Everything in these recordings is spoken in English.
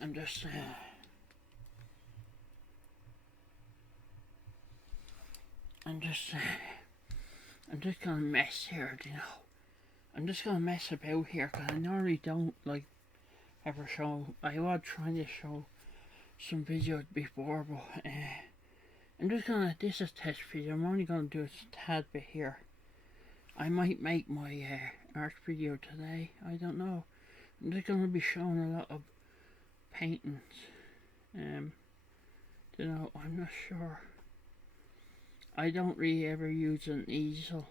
I'm just I'm just I'm just gonna mess here, you know. I'm just gonna mess about here because I normally don't like ever show. I was trying to show some videos before, but I'm just gonna. This is a test video. I'm only gonna do a tad bit here. I might make my art video today. I don't know. I'm just gonna be showing a lot of paintings. You know, I'm not sure. I don't really ever use an easel.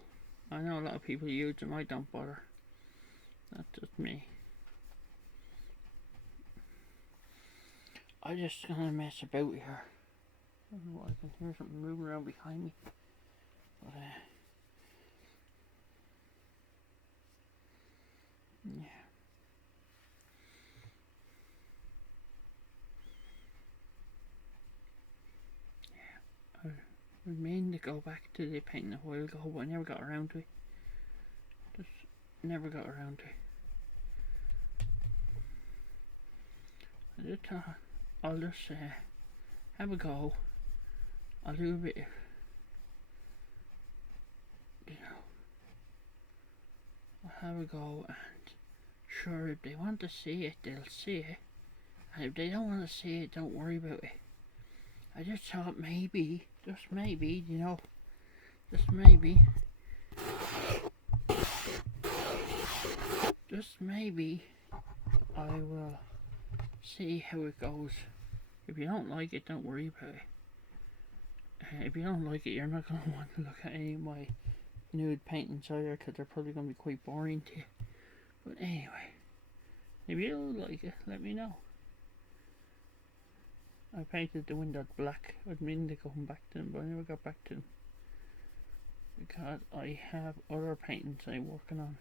I know a lot of people use them. I don't bother. That's just me. I'm just gonna mess about here. I don't know what I can hear something moving around behind me. But yeah. I was meaning to go back to the painting a while ago, but I never got around to it. Just never got around to it. I just thought I'll just have a go. I'll do a bit of, you know, I'll have a go, and sure, if they want to see it, they'll see it. And if they don't want to see it, don't worry about it. I just thought maybe, just maybe, you know, just maybe I will see how it goes. If you don't like it, don't worry about it. If you don't like it, you're not going to want to look at any of my nude paintings either, because they're probably going to be quite boring to you. But anyway, if you don't like it, let me know. I painted the windows black. I was meaning to go back to them, but I never got back to them because I have other paintings I'm working on.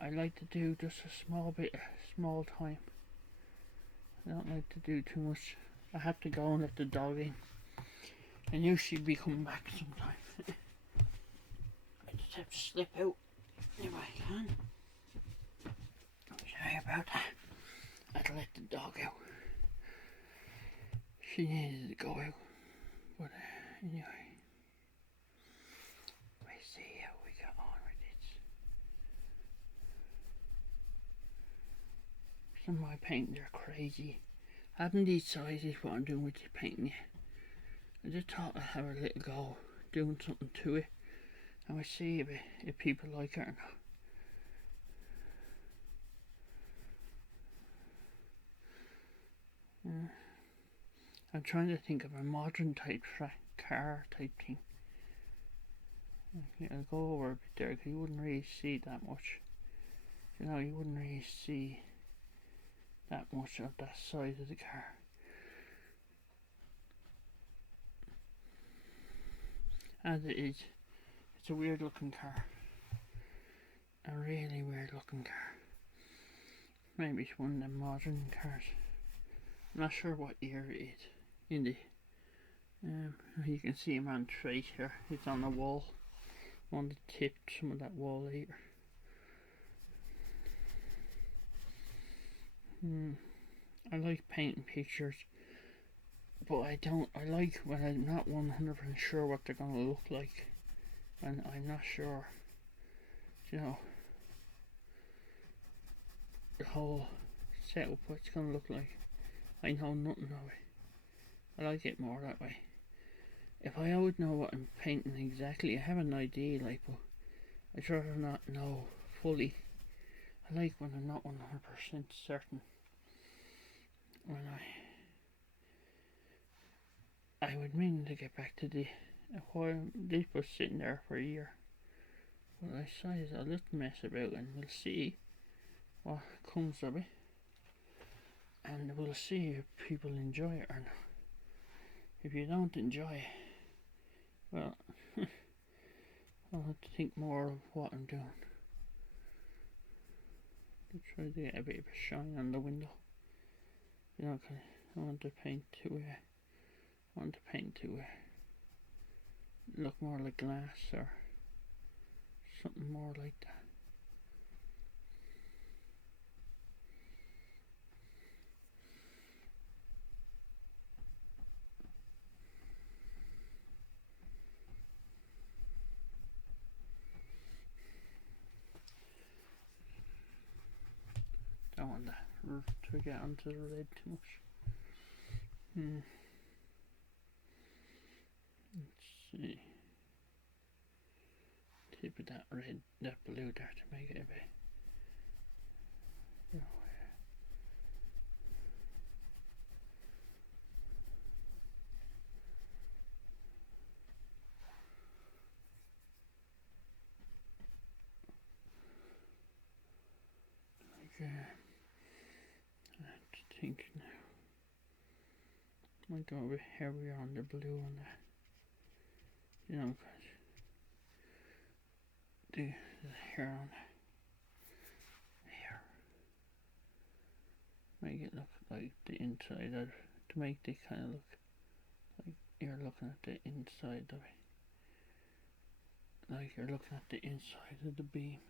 I like to do just a small bit, small time. I don't like to do too much. I have to go and let the dog in. I knew she'd be coming back sometime. I just have to slip out if I can. Sorry about that. I had to let the dog out. She needed to go out. But anyway. Let's see how we got on with this. Some of my paintings are crazy. I haven't decided what I'm doing with the painting yet. I just thought I'd have a little go doing something to it, and we'll see if people like it or not. I'm trying to think of a modern type car type thing. I'll go over a bit there because you wouldn't really see that much. You know, you wouldn't really see that much of that side of the car. As it is, it's a weird looking car. A really weird looking car. Maybe it's one of the modern cars. I'm not sure what year it is. In the you can see him on the face here. It's on the wall. I want to tip some of that wall here. I like painting pictures, but I like when I'm not 100% sure what they're gonna look like, and I'm not sure, you know, the whole setup, what it's gonna look like. I know nothing of it. I like it more that way. If I would know what I'm painting exactly, I have an idea, like, but I'd rather not know fully. I like when I'm not 100% certain. When I would mean to get back to the while this was sitting there for a year. But I decided I'll just mess about and we'll see what comes of it. And we'll see if people enjoy it or not. If you don't enjoy it, well, I'll have to think more of what I'm doing. To try to get a bit of a shine on the window. You know, cause I want to paint to look more like glass or something more like that. Don't want that to get onto the red too much. Let's see. Tip of that red, that blue there to make it a bit. Okay. Let's think now. Might go a bit heavier on the blue on that. You know, the hair on it. Hair. Make it look like the inside of it. To make it kind of look like you're looking at the inside of it. Like you're looking at the inside of the beam.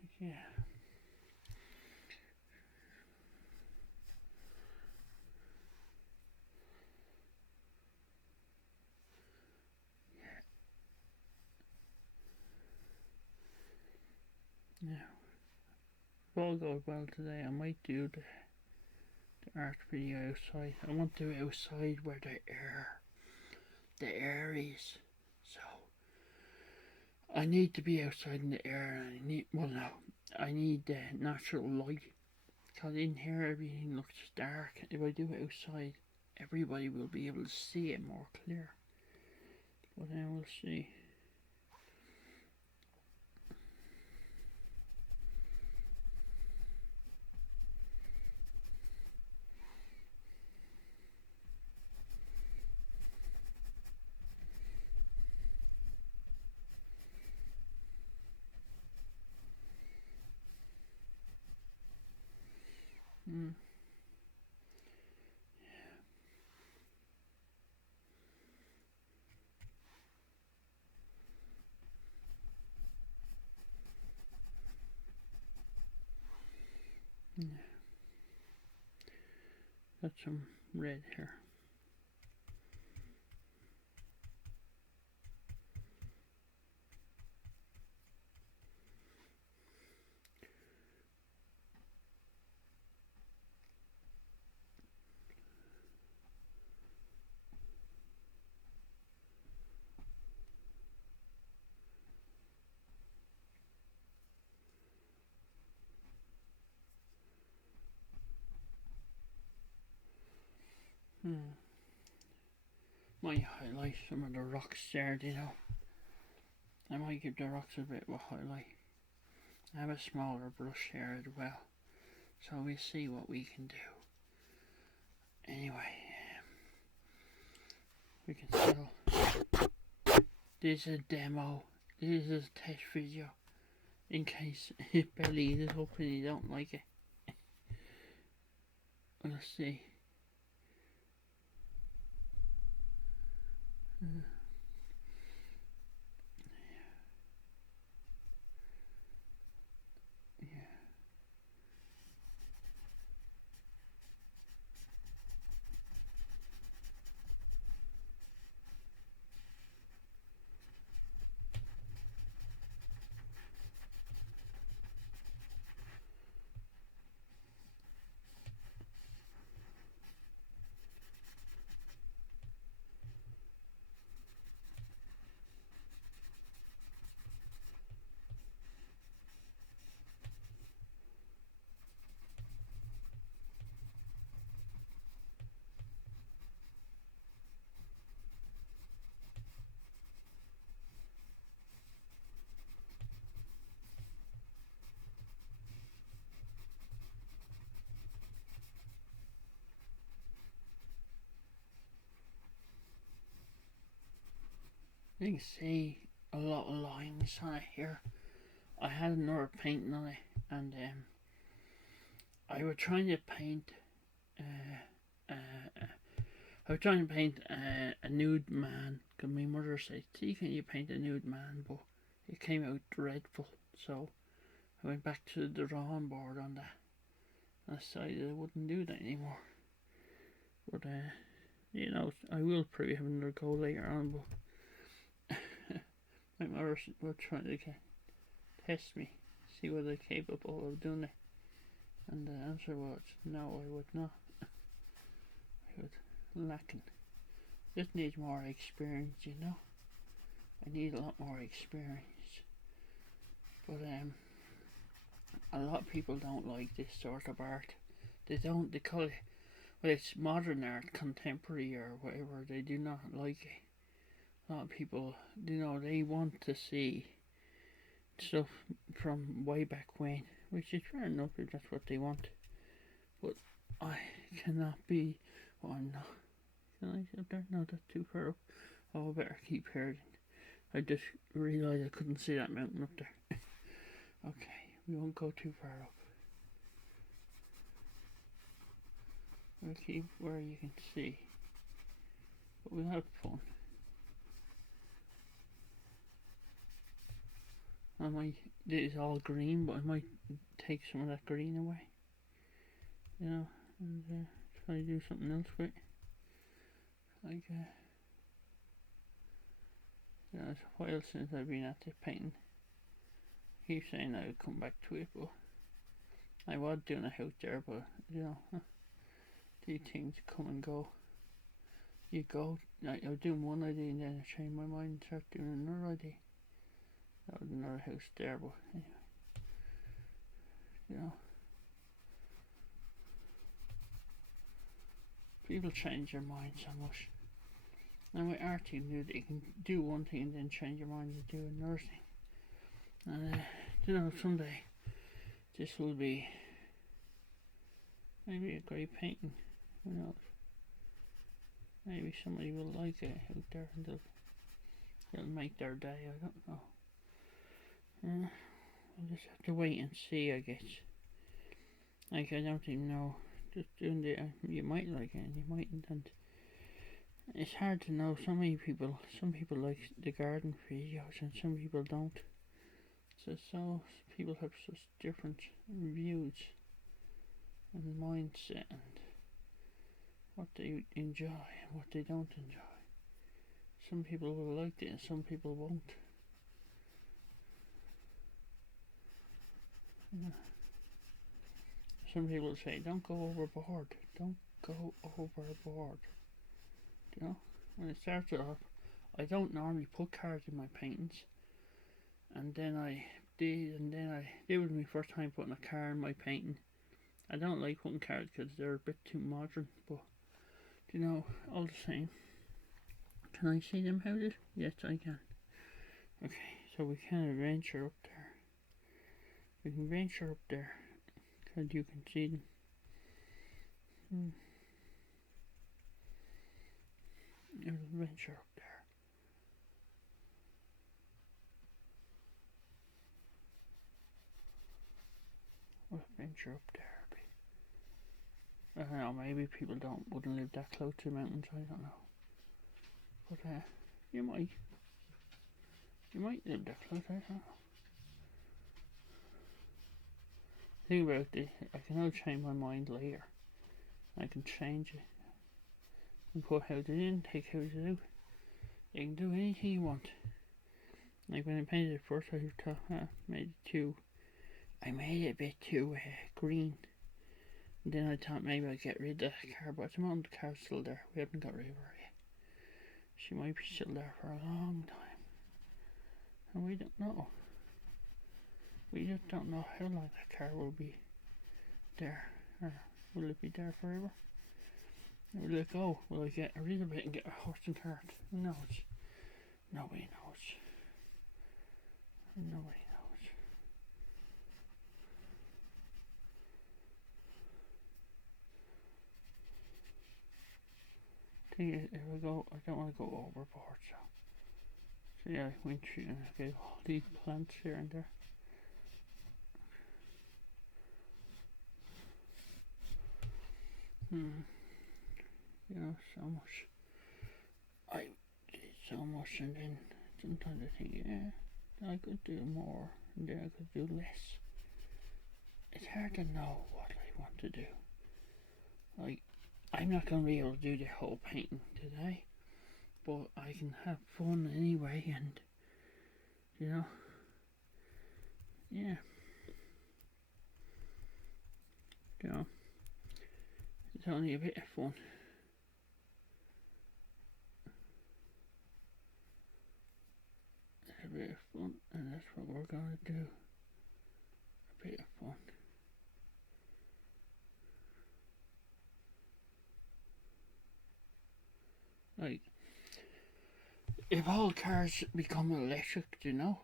Like, yeah. Now, if all goes well today, I might do the art video outside. I want to do it outside where the air is. So I need to be outside in the air, and I need the natural light. Because in here everything looks dark. If I do it outside, everybody will be able to see it more clear. But then we'll see. Yeah. Got some red here. Might highlight some of the rocks there, you know. I might give the rocks a bit of a highlight. I have a smaller brush here as well, so we'll see what we can do. Anyway, we can still. This is a demo. This is a test video, in case it belly is up and you don't like it. Let's see. You can see a lot of lines on it here. I had another painting on it, and I was trying to paint. I was trying to paint a nude man. Cause my mother said, "See, can you paint a nude man?" But it came out dreadful. So I went back to the drawing board on that. And I decided I wouldn't do that anymore. But you know, I will probably have another go later on. But My mother was trying to test me, see whether I'm capable of doing it. And the answer was no, I would not. I would lacking. Just need more experience, you know. I need a lot more experience. But a lot of people don't like this sort of art. They call it, well, it's modern art, contemporary or whatever. They do not like it. A lot of people, they want to see stuff from way back when, which is fair enough if that's what they want. But I cannot be, I'm not. Can I sit up there? No, that's too far up. Oh, I better keep heading. I just realised I couldn't see that mountain up there. Okay, we won't go too far up. We'll keep where you can see. But we'll have fun. It's all green, but I might take some of that green away. And try to do something else with it. Like, it's a while since I've been at this painting. I keep saying I would come back to it, but I was doing a house there, but these things come and go. You go, I was doing one idea and then I changed my mind and started doing another idea. That was another house there, but anyway, people change their mind so much. And with art you can do one thing and then change your mind to do another thing. And someday this will be maybe a great painting. Who knows? Maybe somebody will like it out there and they'll make their day. I don't know. We'll just have to wait and see, I guess. Like, I don't even know. Just doing you might like it and you mightn't, and it's hard to know. Some people like the garden videos and some people don't. So people have such different views and mindset and what they enjoy and what they don't enjoy. Some people will like it and some people won't. Some people say, don't go overboard. Don't go overboard. When it starts off, I don't normally put cards in my paintings. And then I did, it was my first time putting a card in my painting. I don't like putting cards because they're a bit too modern, but, all the same. Can I see them houses? Yes, I can. Okay, so we can venture up there. We can venture up there, because you can see them. There's a venture up there. What a venture up there. I don't know, maybe people wouldn't live that close to the mountains, I don't know. But you might live that close, I don't know. Think about this, I can now change my mind later. I can change it. You can put houses in, take houses out. You can do anything you want. Like when I painted it first, I made it a bit too green. And then I thought maybe I'd get rid of the car, but at the moment the car's still there. We haven't got rid of her yet. She might be still there for a long time. And we don't know. We just don't know how long that car will be there. Or will it be there forever? Or will it go? Will I get rid of it and get a horse and cart? Who knows? Nobody knows. Nobody knows. Thing is, if I go, I don't want to go overboard, so yeah, I went through and I get all these plants here and there. So much. I did so much, and then sometimes I think, yeah, I could do more, and then I could do less. It's hard to know what I want to do. Like, I'm not going to be able to do the whole painting today, but I can have fun anyway, and you know. Yeah. You know, it's only a bit of fun. It's a bit of fun, and that's what we're gonna do. A bit of fun. Like, if all cars become electric, you know,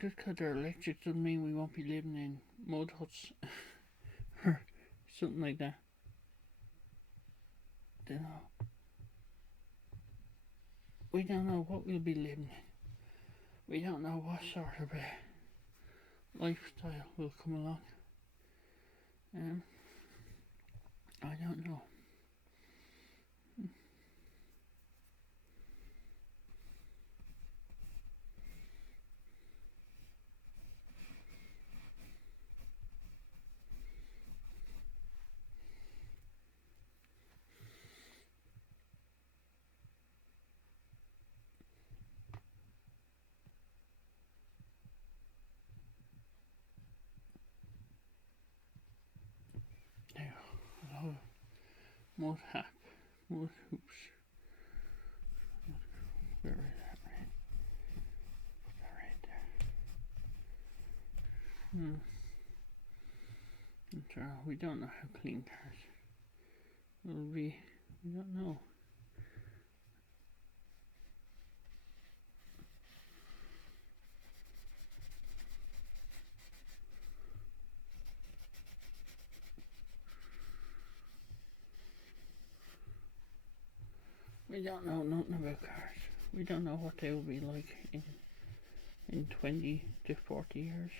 just because they're electric doesn't mean we won't be living in mud huts or something like that. You know, we don't know what we'll be living in. We don't know what sort of a lifestyle will come along. I don't know. There, hello. Mud hoops. Where is that right? Put that right there. So we don't know how clean cars will be. We don't know. We don't know nothing about cars. We don't know what they will be like in 20 to 40 years.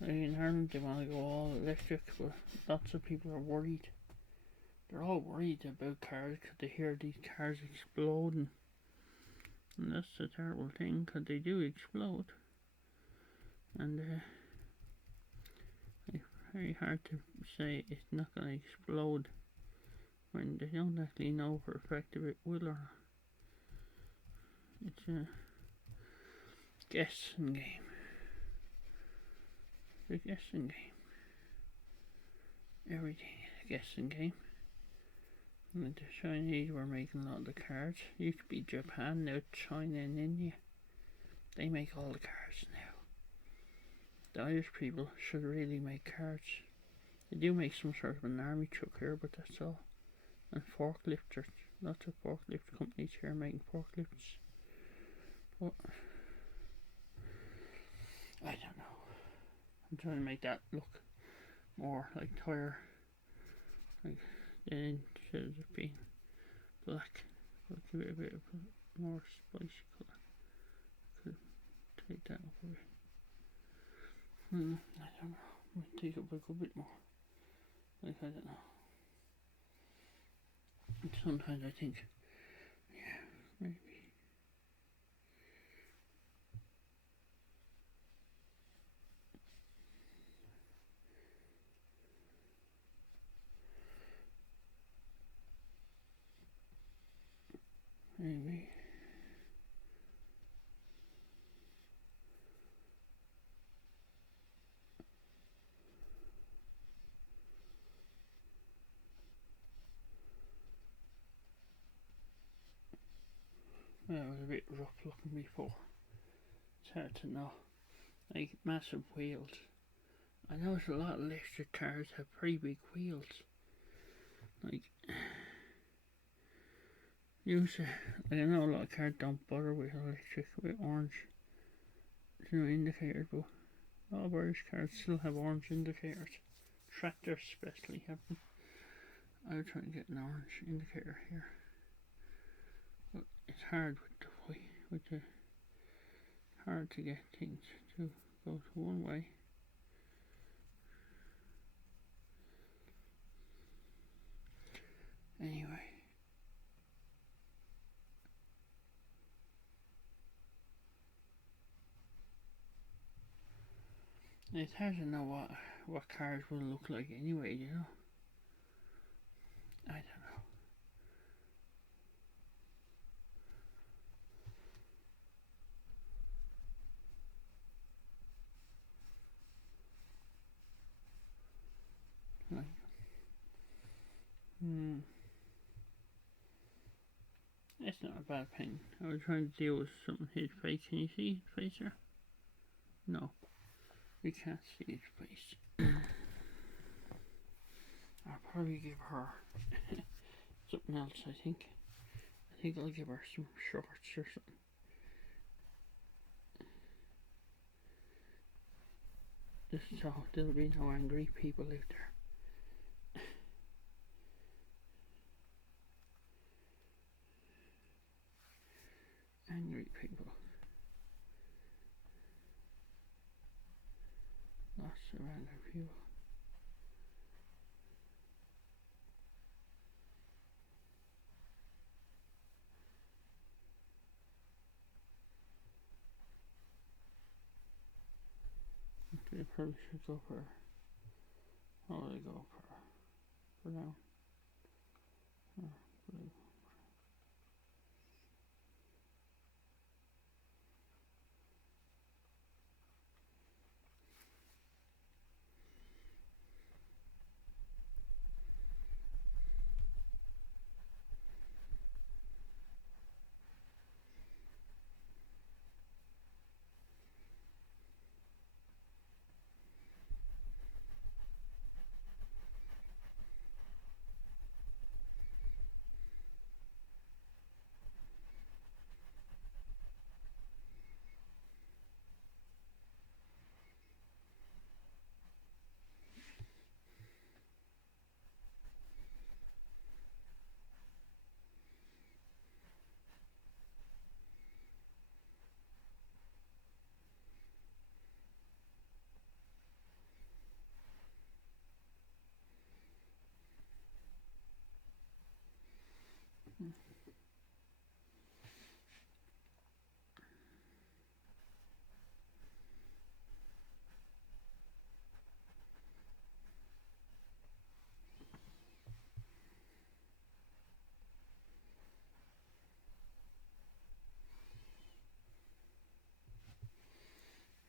Like in Ireland, they want to go all electric, but lots of people are worried. They're all worried about cars because they hear these cars exploding. And that's the terrible thing, because they do explode. And it's very hard to say it's not going to explode when they don't actually know for a fact if it will or not. It's a guessing game. It's a guessing game. Everything is a guessing game. And the Chinese were making a lot of the cars. It used to be Japan, now China and India. They make all the cars now. The Irish people should really make cars. They do make some sort of an army truck here, but that's all. And forklifts, there's lots of forklift companies here making forklifts. But I don't know. I'm trying to make that look more like tire, like then instead of it being black, but give it a bit of a more spicy colour. Could take that up a bit. I don't know. Might take it up a good bit more. Like, I don't know. And sometimes I think, yeah, maybe. Maybe. Well, it was a bit rough looking before. It's hard to know. Like massive wheels. I noticed a lot of electric cars have pretty big wheels. Like, usually, I know a lot of cars don't bother with electric, with orange, indicators, but a lot of Irish cars still have orange indicators. Tractors especially have them. I'll try and get an orange indicator here. But it's hard with the hard to get things to go to one way. Anyway. It's hard to know what cars will look like anyway, you know. I don't know. It's not a bad pain. I was trying to deal with something his face. Can you see his face here? No. You can't see his face. I'll probably give her something else, I think. I think I'll give her some shorts or something. Just so there'll be no angry people out there. Angry people. Lots of angry people. I probably should go for. What will I go for now?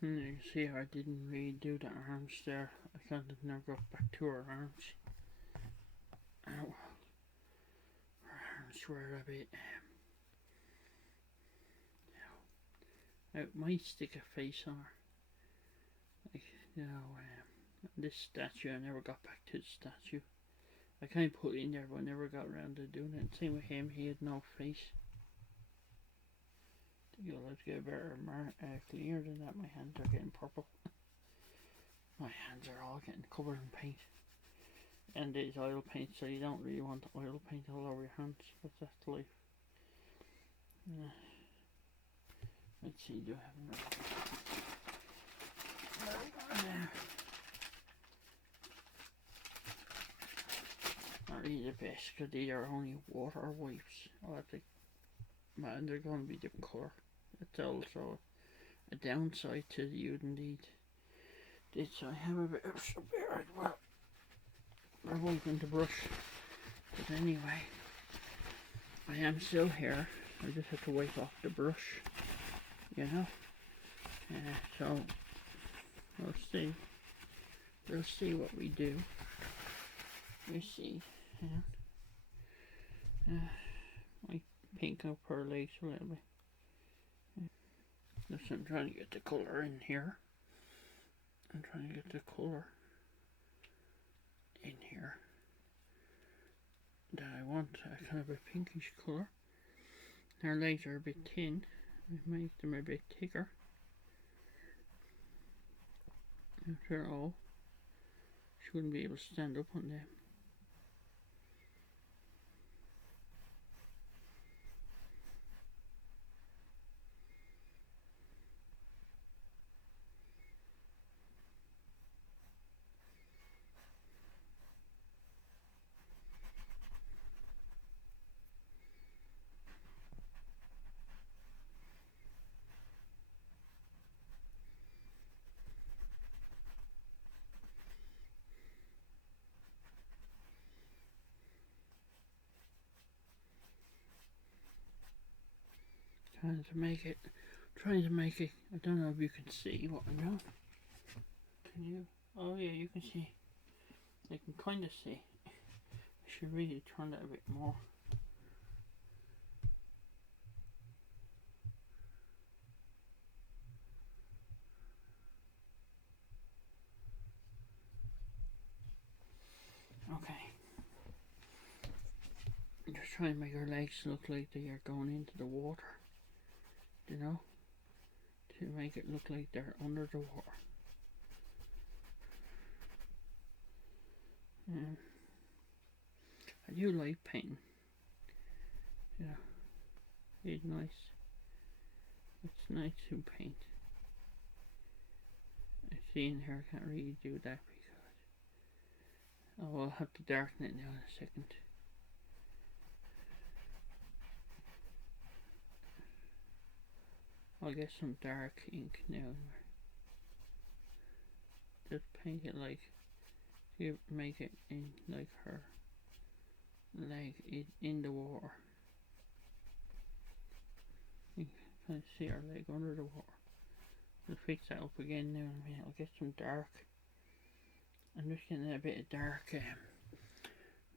And you can see how I didn't really do the arms there. I kind of never got back to her arms. Ow. Her arms were a bit. It might stick a face on her. Like, this statue, I never got back to the statue. I kind of put it in there, but I never got around to doing it. Same with him, he had no face. You'll have to get a better cleaner than that. My hands are getting purple. My hands are all getting covered in paint. And it's oil paint, so you don't really want oil paint all over your hands, but that's life. Let's see, do I have not really the best, because these are only water wipes. I'll have to, man, they're going to be different colour. It's also a downside to the indeed. This I have a bit of severe as well. We're wiping the brush. But anyway, I am still here. I just have to wipe off the brush. You know? So we'll see. We'll see what we do. We'll see. I pink up her legs a little bit. Just I'm trying to get the colour in here. I'm trying to get the colour in here that I want, a kind of a pinkish colour. Her legs are a bit thin. I make them a bit thicker. After all, she wouldn't be able to stand up on them. Trying to make it, I don't know if you can see what I'm doing. Can you? Oh yeah, you can see. I can kind of see. I should really turn that a bit more. try and make her legs look like they are going into the water, you know, to make it look like they're under the water. I do like painting, you know, it's nice. It's nice to paint. I see in here I can't really do that because I'll have to darken it now in a second. I'll get some dark ink now. Just paint it like, make it in like her leg in the water. You can kind of see her leg under the water. I'll fix that up again now in a minute. I'll get some dark. I'm just getting a bit of dark.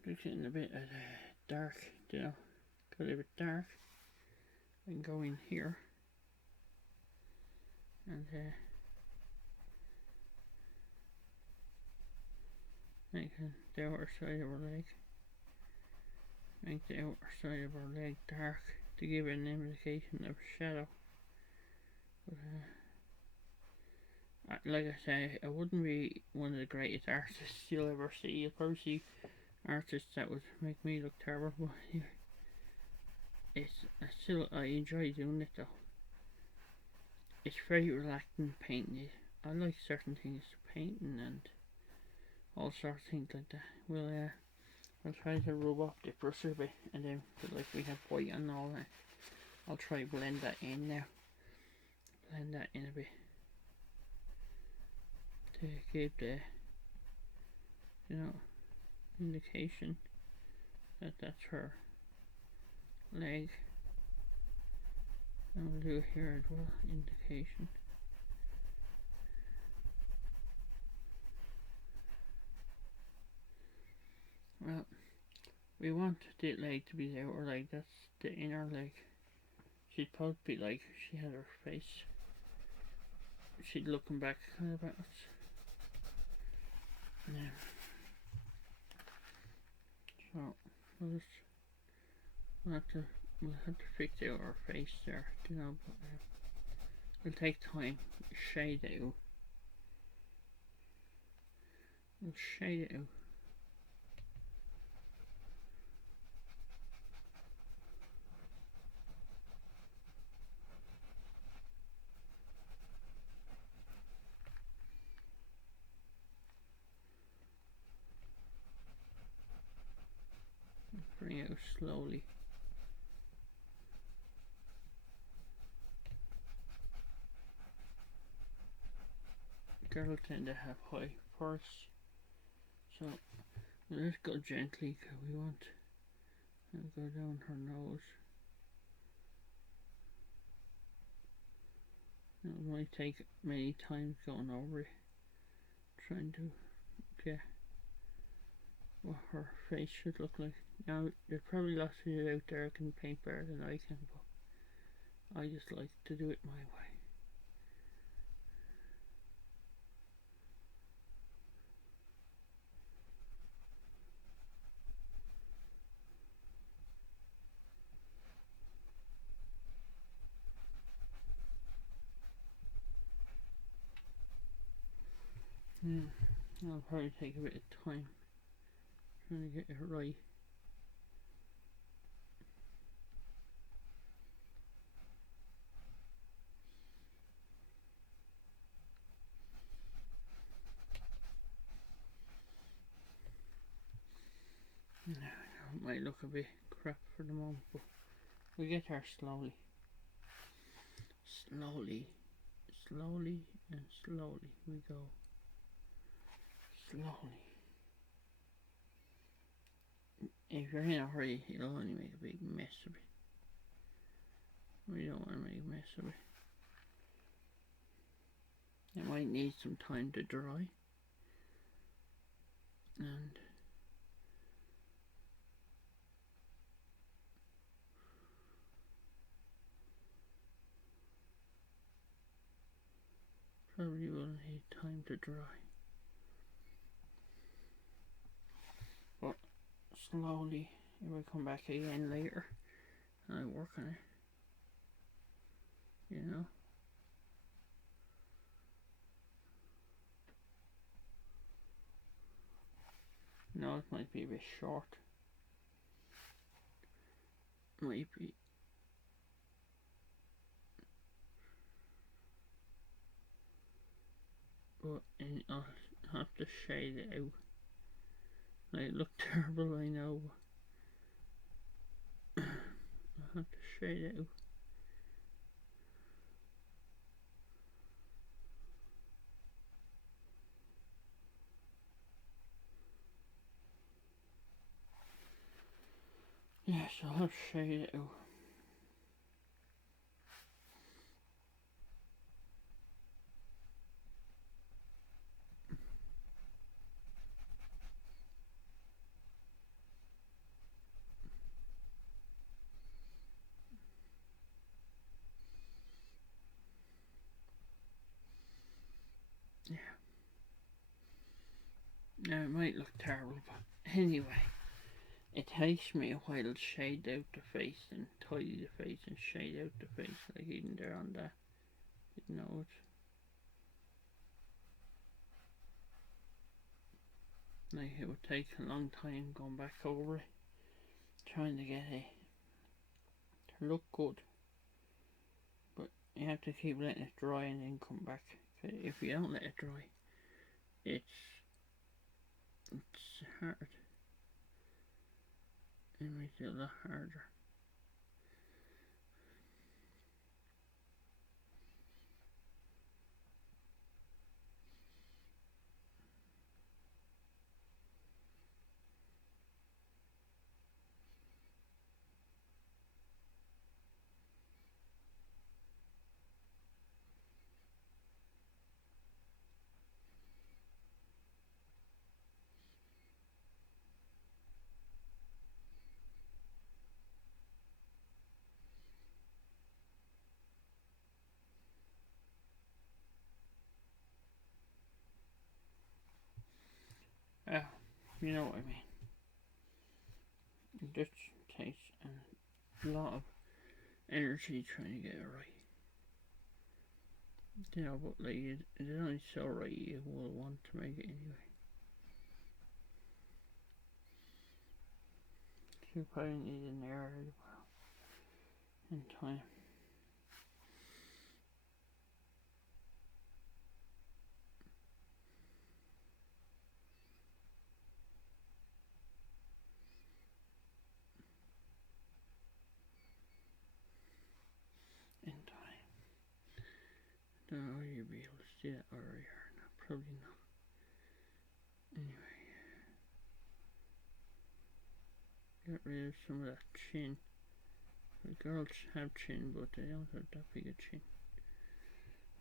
Just getting a bit of dark, you know. Got a bit dark. I can go in here and make the outer side of her leg. Make the outer side of her leg dark to give it an indication of shadow. But like I say, I wouldn't be one of the greatest artists you'll ever see. You'll probably see artists that would make me look terrible, but I enjoy doing it though. It's very relaxing painting it. I like certain things, painting and all sorts of things like that. I'll try to rub off the brush a bit, and then like we have white and all that, I'll try to blend that in now. Blend that in a bit to give the, you know, indication that that's her leg. And we'll do it here as well, indication. Well, we want the leg to be the outer leg, that's the inner leg. She'd probably be like, she had her face, she'd looking back kind of at us. Yeah. So, we'll have to fix out our face there, you know, but it'll take time. Shade it out. We'll shade it out. Bring it out slowly. Girls tend to have high purse, so we'll just go gently because we want to go down her nose. It might take many times going over it, trying to get what her face should look like. Now, there's probably lots of you out there can paint better than I can, but I just like to do it my way. I'll probably take a bit of time trying to get it right. Now, it might look a bit crap for the moment, but we get there slowly. Slowly and slowly we go. Slowly. If you're in a hurry, it'll only make a big mess of it. We don't want to make a mess of it. It might need some time to dry. And probably will need time to dry. But slowly If I come back again later and I work on it, you know. No, it might be a bit short. Might be. But I'll have to shade it out. They look terrible, I know. I'll have to shade it out. Yes, I'll have to shade it out. Yeah. Now it might look terrible, but anyway, it takes me a while to shade out the face and tidy the face and shade out the face, like even there on that. You know it. Like it would take a long time going back over it, trying to get it to look good. But you have to keep letting it dry and then come back. If you don't let it dry, it's hard. It makes it a lot harder. Yeah, you know what I mean. It just takes a lot of energy trying to get it right. You know, but like it's only so right you will want to make it anyway. You probably need an error in time. In time. Don't know if you'll be able to see that already or not. Probably not. Anyway. Get rid of some of that chin. The girls have chin, but they don't have that big a chin.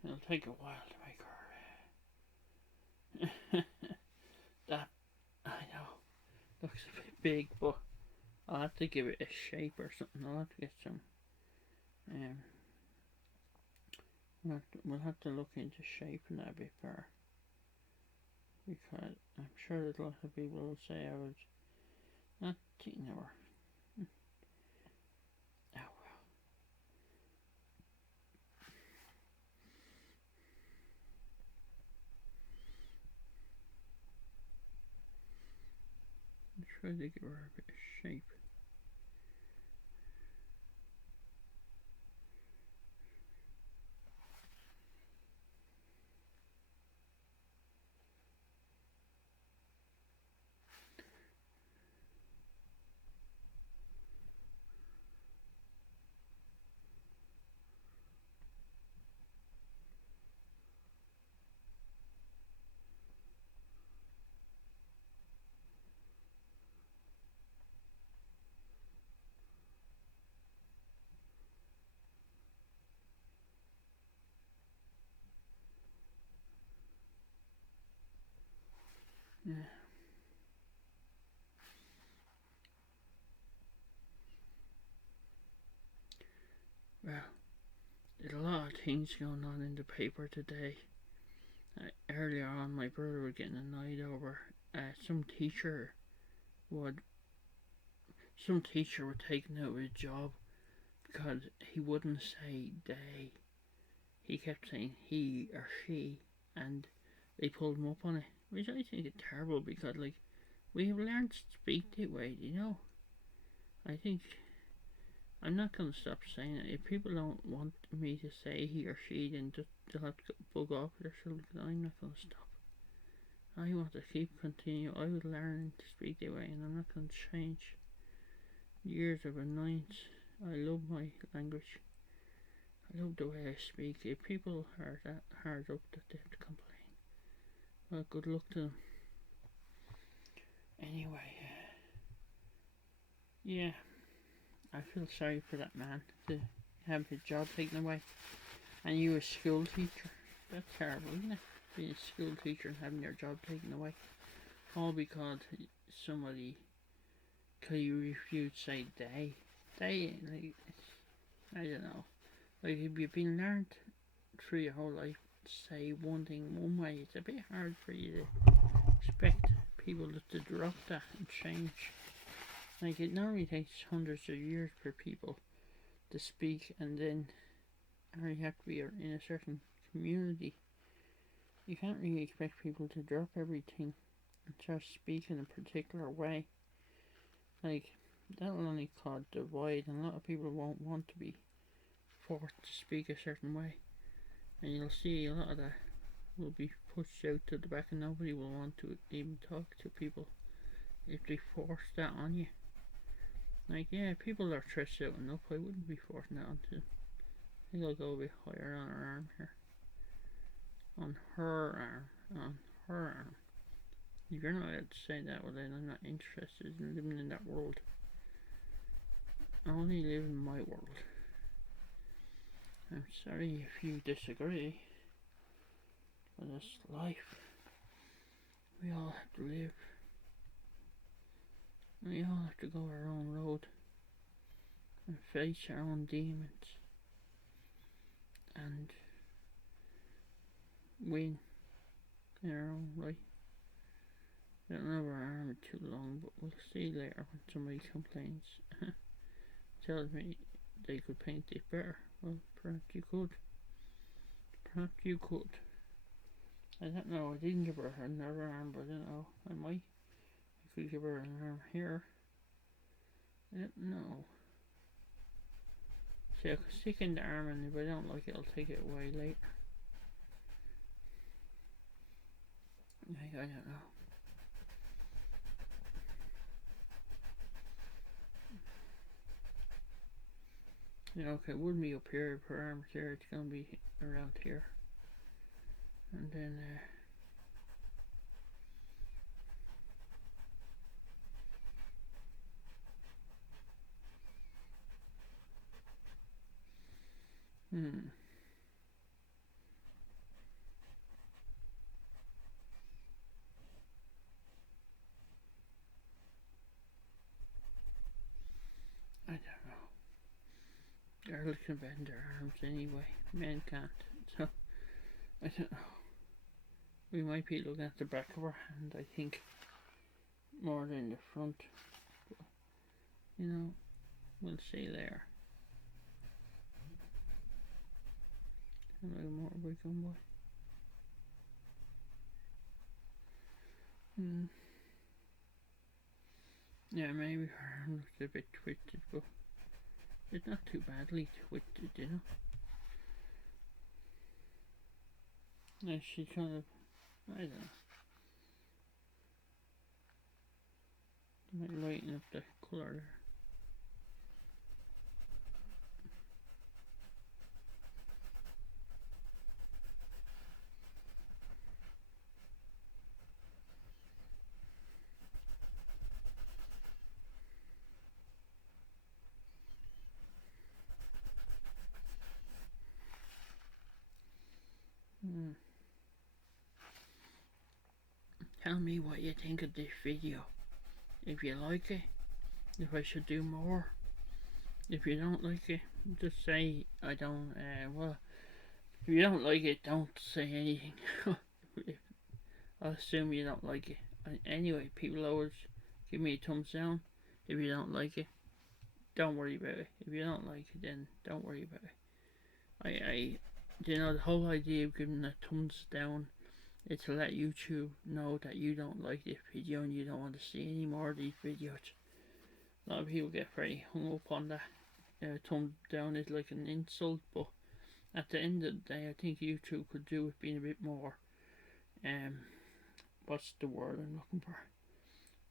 It'll take a while to make her. That, I know, looks a bit big, but I'll have to give it a shape or something. I'll have to get some. We'll have to look into shaping that a bit better. Because I'm sure that a lot of people will say I was not taking over. Oh well. I'll try to give her a bit of shape. Yeah. Well, there's a lot of things going on in the paper today. Earlier on, my brother was getting annoyed over some teacher would some teacher was taken out of his job because he wouldn't say they. He kept saying he or she, and they pulled him up on it, which I think is terrible because, like, we have learned to speak that way, you know. I think I'm not going to stop saying it. If people don't want me to say he or she, then they'll have to bug off themselves. I'm not going to stop. I want to keep continuing. I was learning to speak that way, and I'm not going to change. Years of annoyance. I love my language. I love the way I speak. If people are that hard up that they have to complain, well, good luck to them. Anyway, yeah, I feel sorry for that man to have his job taken away. And you a school teacher. That's terrible, isn't it? Being a school teacher and having your job taken away. All because somebody, because you refused to say they. They, like, I don't know. Like, if you've been learned through your whole life to say one thing one way, it's a bit hard for you to expect people to drop that and change. Like, it normally takes hundreds of years for people to speak, and then you have to be in a certain community. You can't really expect people to drop everything and start speaking a particular way. Like, that will only cause divide, and a lot of people won't want to be forced to speak a certain way. And you'll see a lot of that will be pushed out to the back, and nobody will want to even talk to people if they force that on you. Like, yeah, people are stressed out enough. I wouldn't be forcing that on them. I think I'll go a bit higher on her arm here. On her arm. On her arm. If you're not allowed to say that, well then I'm not interested in living in that world. I only live in my world. I'm sorry if you disagree, but it's life. We all have to live. We all have to go our own road and face our own demons and win in our own right. I don't have our arm too long, but we'll see later when somebody complains. Tells me they could paint it better. Well, perhaps you could. Perhaps you could. I don't know. I didn't give her another arm, but I don't know. I might. I could give her an arm here. I don't know. See, I could stick in the arm, and if I don't like it, I'll take it away later. I don't know. Yeah, okay, it wouldn't be up here per arm here, it's gonna be around here. And then I don't know. Girls can bend their arms anyway. Men can't. So, I don't know. We might be looking at the back of our hand, I think, more than the front. But, you know, we'll see there. Like a motorbike going by. Yeah, maybe her arm looks a bit twisted, but it's not too badly twisted, you know. And she kind of, I don't know. Might lighten up the colour there. Tell me what you think of this video. If you like it, if I should do more. If you don't like it, just say I don't, well, if you don't like it, don't say anything. I'll assume you don't like it. Anyway, people always give me a thumbs down. If you don't like it, don't worry about it. If you don't like it, then don't worry about it. You know, the whole idea of giving a thumbs down is to let YouTube know that you don't like this video and you don't want to see any more of these videos. A lot of people get very hung up on that. Thumbs down is like an insult, but at the end of the day, I think YouTube could do with being a bit more, what's the word I'm looking for?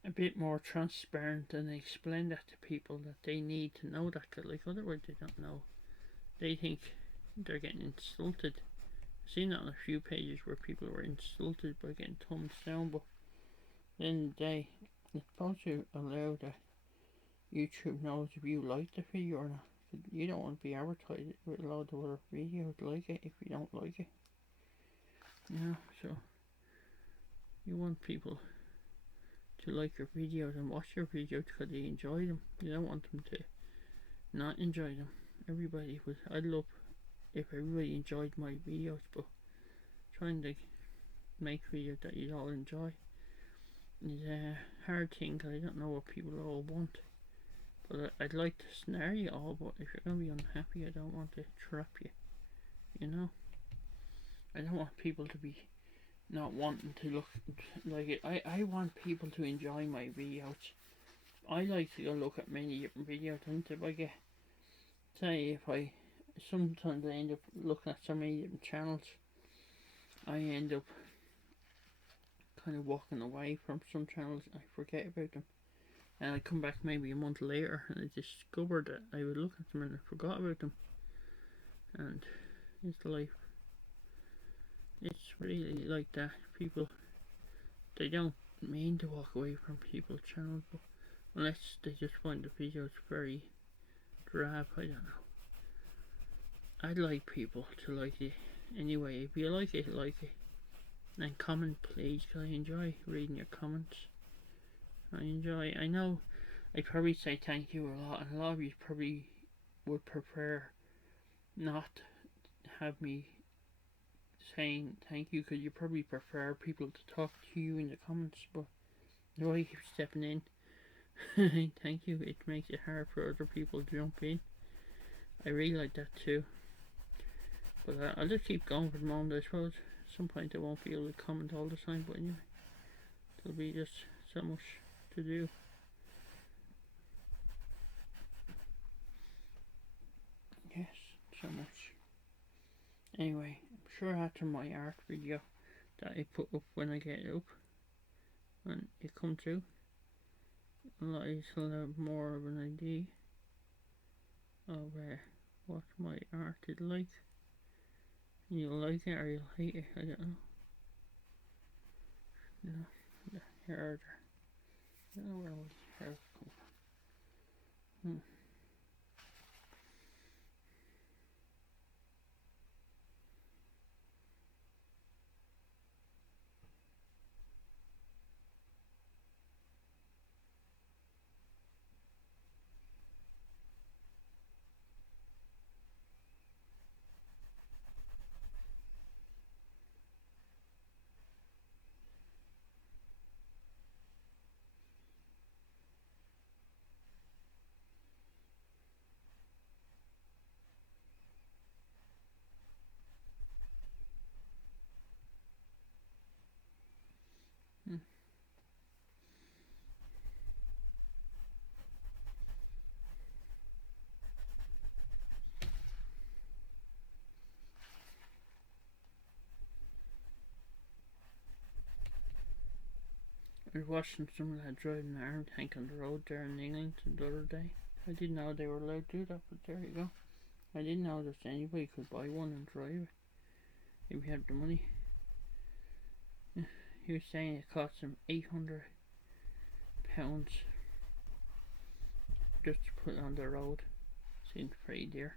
A bit more transparent and explain that to people that they need to know that. Cause like otherwise they don't know. They think they're getting insulted. I've seen that on a few pages where people were insulted by getting thumbs down, but at the end of the day, it's supposed to allow that YouTube knows if you like the video or not. You don't want to be advertised with a lot of other videos like it if you don't like it. Yeah, so you want people to like your videos and watch your videos because they enjoy them. You don't want them to not enjoy them. Everybody would. I'd love if everybody enjoyed my videos, but trying to make videos that you all enjoy is a hard thing because I don't know what people all want. But I'd like to snare you all, but if you're going to be unhappy, I don't want to trap you. You know? I don't want people to be not wanting to look like it. I want people to enjoy my videos. I like to go look at many different videos, and if I get, say, sometimes I end up looking at so many different channels, I end up kind of walking away from some channels, I forget about them. And I come back maybe a month later and I discovered that I would look at them and I forgot about them. And it's life. It's really like that. People, they don't mean to walk away from people's channels, but unless they just find the videos very drab, I don't know. I'd like people to like it anyway. If you like it, like it. And comment please, because I enjoy reading your comments. I know I probably say thank you a lot, and a lot of you probably would prefer not have me saying thank you because you probably prefer people to talk to you in the comments, but the way you keep stepping in, thank you, it makes it hard for other people to jump in. I really like that too. But I'll just keep going for the moment, I suppose. At some point I won't be able to comment all the time, but anyway, there'll be just so much to do. Yes, so much. Anyway, I'm sure after my art video that I put up when I get it up, when it comes out, I will have more of an idea of what my art is like. You'll like it or you'll hate it, I don't know. You know, the hair, I don't know where all these hairs come from. I was watching someone that driving an arm tank on the road there in England the other day. I didn't know they were allowed to do that, but there you go. I didn't know that anybody could buy one and drive it if you had the money. He was saying it cost him £800 just to put it on the road. Seems pretty dear.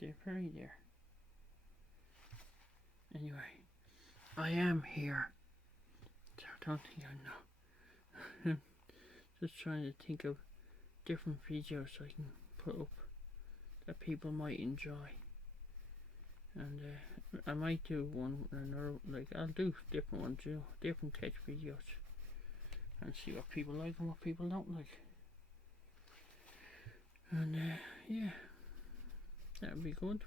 They're very dear. Anyway, I am here. So I don't think I know. Just trying to think of different videos I can put up that people might enjoy. And I might do one or another, like I'll do different ones, you know, different tech videos. and see what people like and what people don't like. And yeah, that would be good.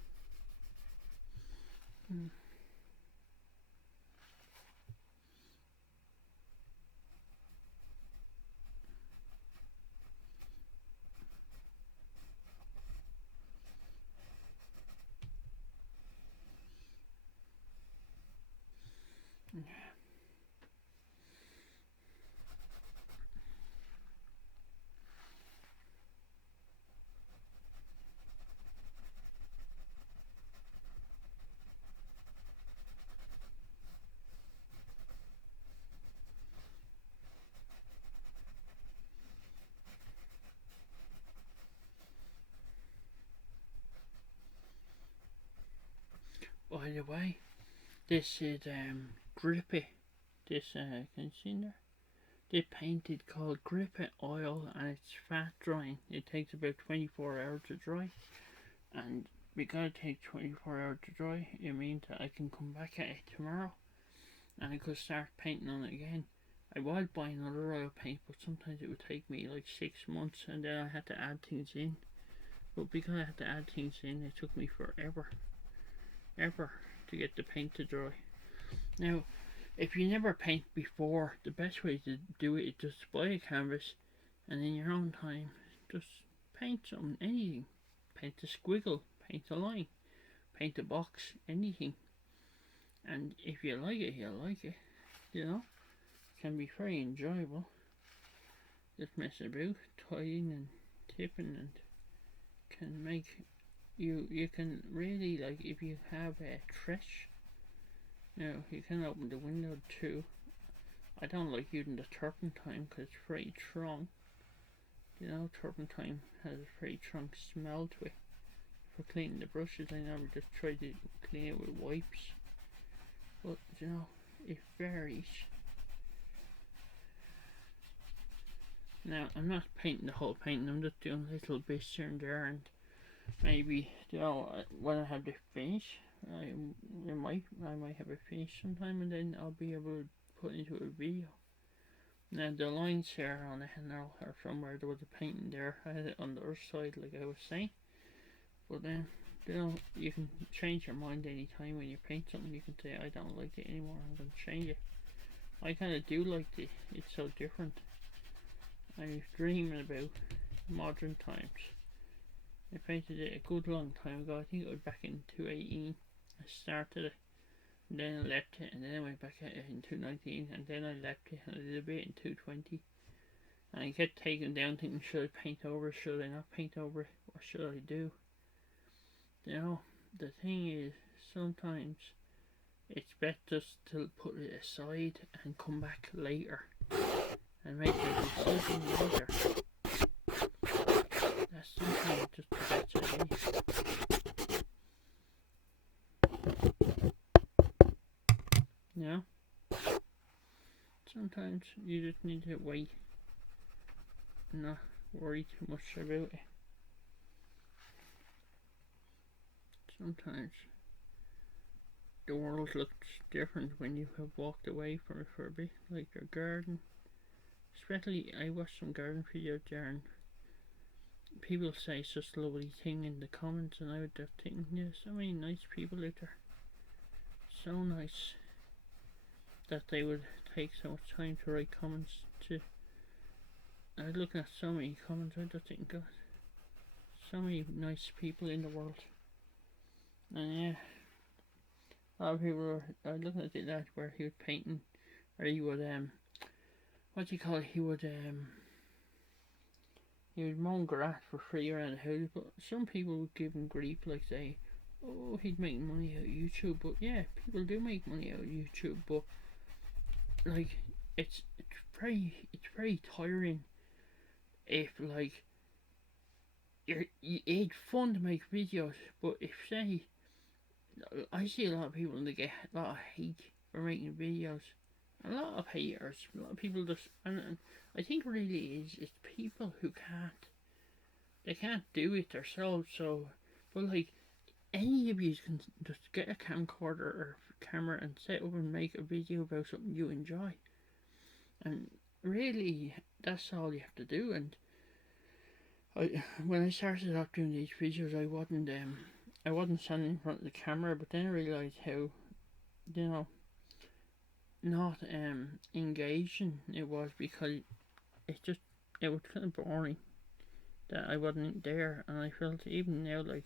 By the way, this is Grippy. This can you see there? They painted called Grippy oil, and it's fat drying. It takes about 24 hours to dry, and because it takes 24 hours to dry, it means that I can come back at it tomorrow, and I could start painting on it again. I was buying other oil paint, but sometimes it would take me like 6 months, and then I had to add things in. But because I had to add things in, it took me forever to get the paint to dry. Now, if you never paint before, the best way to do it is just buy a canvas and in your own time just paint something, anything. Paint a squiggle, paint a line, paint a box, anything. And if you like it, you'll like it. You know, it can be very enjoyable. Just mess about, tying and tipping, and can make you can really, like, if you have a trash, you can open the window too. I don't like using the turpentine because it's very strong. Turpentine has a very strong smell to it. For cleaning the brushes, I never just try to clean it with wipes. But it varies. Now, I'm not painting the whole painting, I'm just doing little bits here and there, and maybe, when I have the finish, I might have a finish sometime, and then I'll be able to put into a video. Now, the lines here on the handle are from where there was a painting there. I had it on the other side, like I was saying. But then, you can change your mind anytime when you paint something. You can say, I don't like it anymore, I'm going to change it. I kind of do like it, it's so different. I was dreaming about modern times. I painted it a good long time ago. I think it was back in 2018. I started it, and then I left it, and then I went back at it in 2019, and then I left it, and I did a bit in 2020. And I kept taking down thinking, should I paint over it, should I not paint over it, what should I do? The thing is, sometimes it's better just to put it aside and come back later and make a decision later. That's sometimes just the best idea. Sometimes you just need to wait and not worry too much about it. Sometimes the world looks different when you have walked away from it for a bit, like your garden. Especially, I watched some garden videos there, and people say such a lovely thing in the comments, and I was just thinking, yeah, so many nice people out there. So nice that they would take so much time to write comments to. I was looking at so many comments, I just think, God, so many nice people in the world. And yeah, a lot of people were looking at that where he was painting, or he would what do you call it? He would mow grass for free around the house, but some people would give him grief, like say, oh, he'd make money out of YouTube. But yeah, people do make money out of YouTube, but like it's very tiring if like it's fun to make videos, but if say I see a lot of people and they get a lot of hate for making videos, a lot of haters, a lot of people just, and I think really it's people who can't do it themselves. So, but like any of you can just get a camcorder or camera and set up and make a video about something you enjoy, and really, that's all you have to do. And when I started off doing these videos, I wasn't standing in front of the camera, but then I realised how, you know, not engaging it was, because it was kind of boring that I wasn't there, and I felt even now like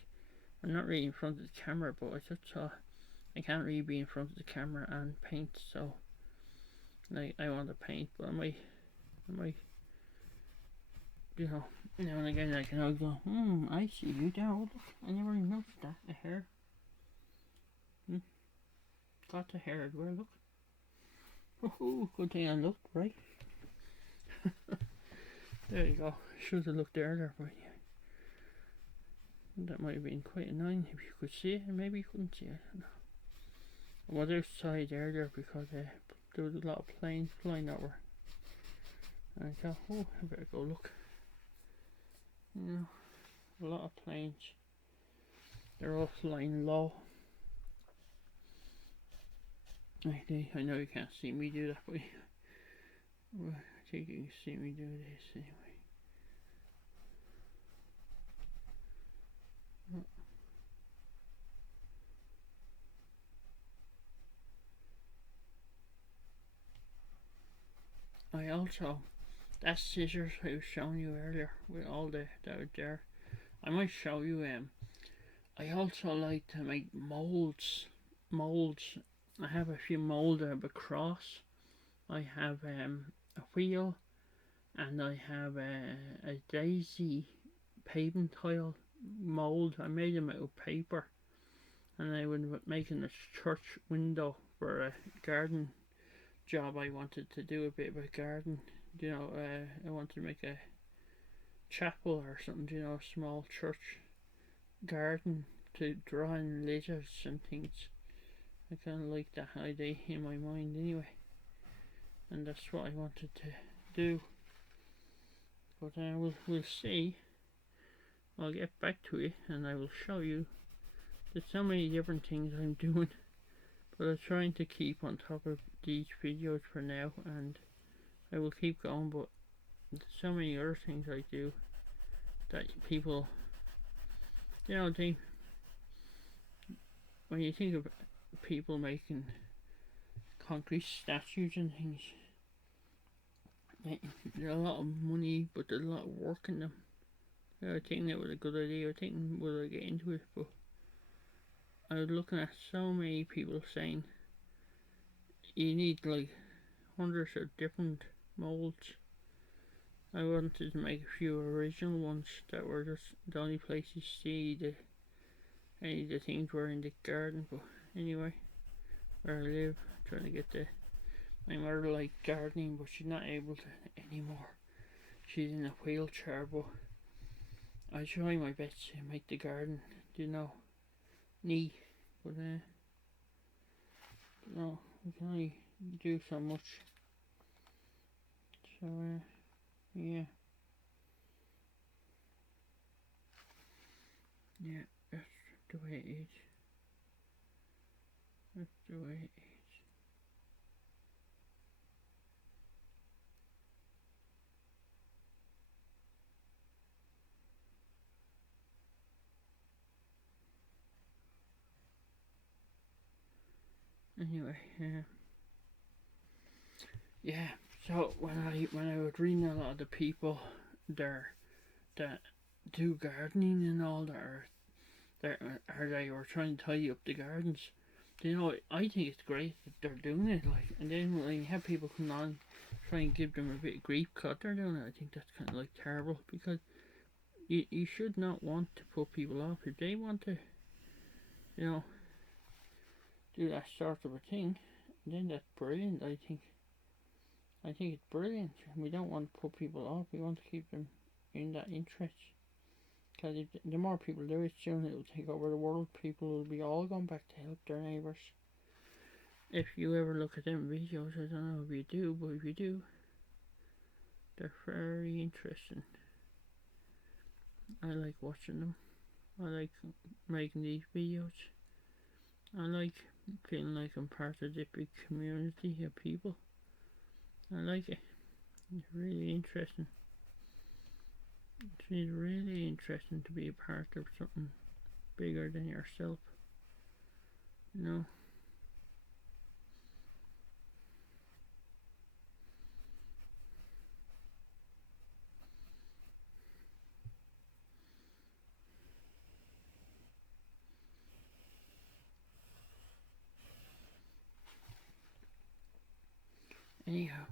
I'm not really in front of the camera, but I just thought I can't really be in front of the camera and paint, so like I want to paint, but I might, you know, now and again I can always go, I see you there. Oh, look, I never even noticed that. The hair. Got the hair as well, look. Oh, good thing I looked, right? There you go. Should have looked earlier, but yeah. That might have been quite annoying if you could see it, and maybe you couldn't see it. I was outside earlier because there was a lot of planes flying over. And I thought, oh, I better go look. You know, a lot of planes. They're all flying low. I know you can't see me do that, but I think you can see me do this anyway. I also, that scissors I was showing you earlier with all that out there, I might show you. I also like to make molds. I have a few molds. I have a cross. I have a wheel, and I have a daisy paving tile mold. I made them out of paper, and I was making a church window for a garden job. I wanted to do a bit of a garden. You know, I wanted to make a chapel or something. You know, a small church garden to draw in letters and things. I kind of like that idea in my mind anyway, and that's what I wanted to do. But we'll see. I'll get back to it, and I will show you. There's so many different things I'm doing, but I'm trying to keep on top of these videos for now, and I will keep going. But there's so many other things I do that people, you know, they, when you think of people making concrete statues and things, there's a lot of money, but there's a lot of work in them. I think that was a good idea. I think we'll get into it, but I was looking at so many people saying you need like hundreds of different molds. I wanted to make a few original ones that were just the only place you see any of the things were in the garden. But anyway, where I live, trying to get my mother like gardening, but she's not able to anymore. She's in a wheelchair, but I try my best to make the garden, you know, neat. But no, we can only do so much. So yeah, that's the way it is. That's the way it is. Anyway, yeah. So when I was reading a lot of the people there that do gardening and all that are they were trying to tidy up the gardens, you know, I think it's great that they're doing it. Like, and then when you have people come on, try and give them a bit of grief cut they're doing it, I think that's kind of like terrible, because you should not want to put people off if they want to, you know, do that sort of a thing. Then that's brilliant. I think it's brilliant. We don't want to put people off. We want to keep them in that interest. Because the more people do it, soon it will take over the world. People will be all going back to help their neighbours. If you ever look at them videos, I don't know if you do, but if you do, they're very interesting. I like watching them. I like making these videos. I like feeling like I'm part of this big community of people. I like it. It's really interesting. It's really interesting to be a part of something bigger than yourself. You know? Anyhow,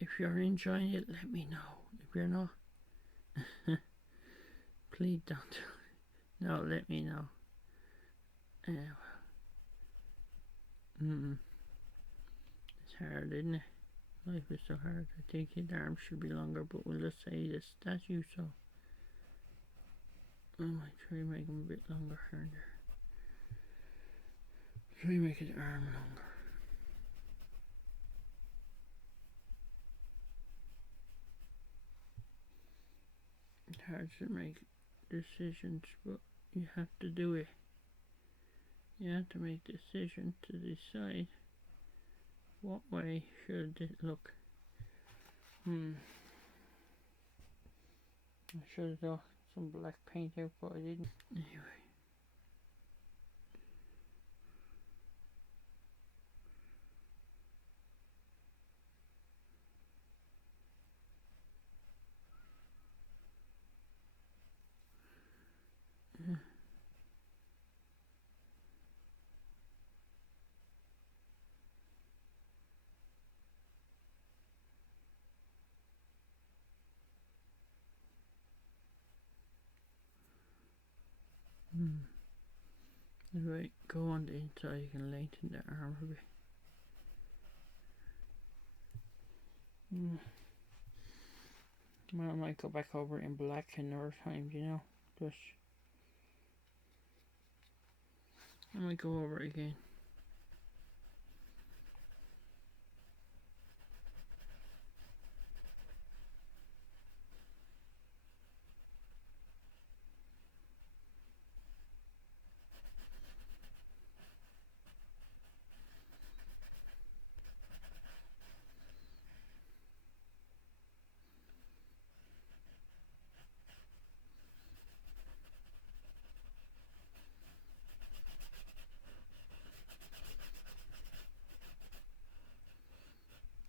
if you're enjoying it, let me know. If you're not, please don't. No, let me know. It's hard, isn't it? Life is so hard. I think his arm should be longer, but we'll just say the statue, so I might try to make him a bit longer here and there. Try to make his arm longer. It's hard to make decisions, but you have to do it. You have to make decisions to decide what way should it look. I should have done some black paint out, but I didn't. Anyway. Right, go on the inside, you can lengthen the arm a bit. I might go back over in black another time, you know. Just I might go over it again.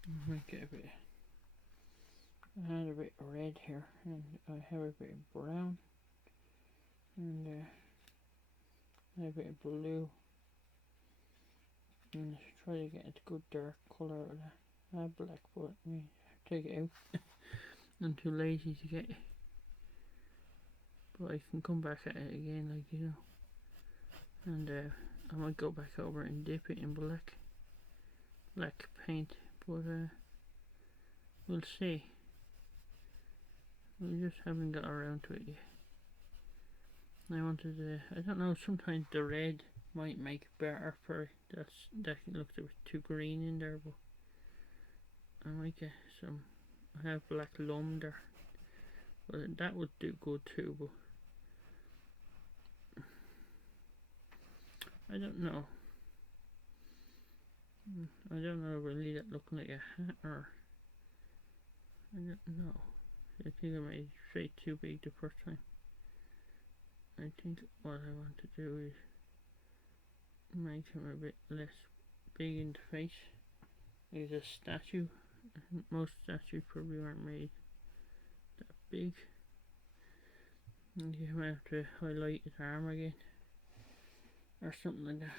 I might get a bit. I had a bit of red here, and I have a bit of brown, and a bit of blue, and try to get a good dark colour out of that. I have black, but I mean, take it out. I'm too lazy to get it, but I can come back at it again, like, you know. And I might go back over and dip it in black paint, but we'll see. We just haven't got around to it yet. I wanted I don't know, sometimes the red might make it better for that looks a bit too green in there, but I might get some. I have black loam there, but that would do good too, but I don't know. I don't know really that looking like a hat, or I don't know. I think I made it straight too big the first time. I think what I want to do is make him a bit less big in the face. He's a statue. Most statues probably aren't made that big. And you might have to highlight his arm again, or something like that.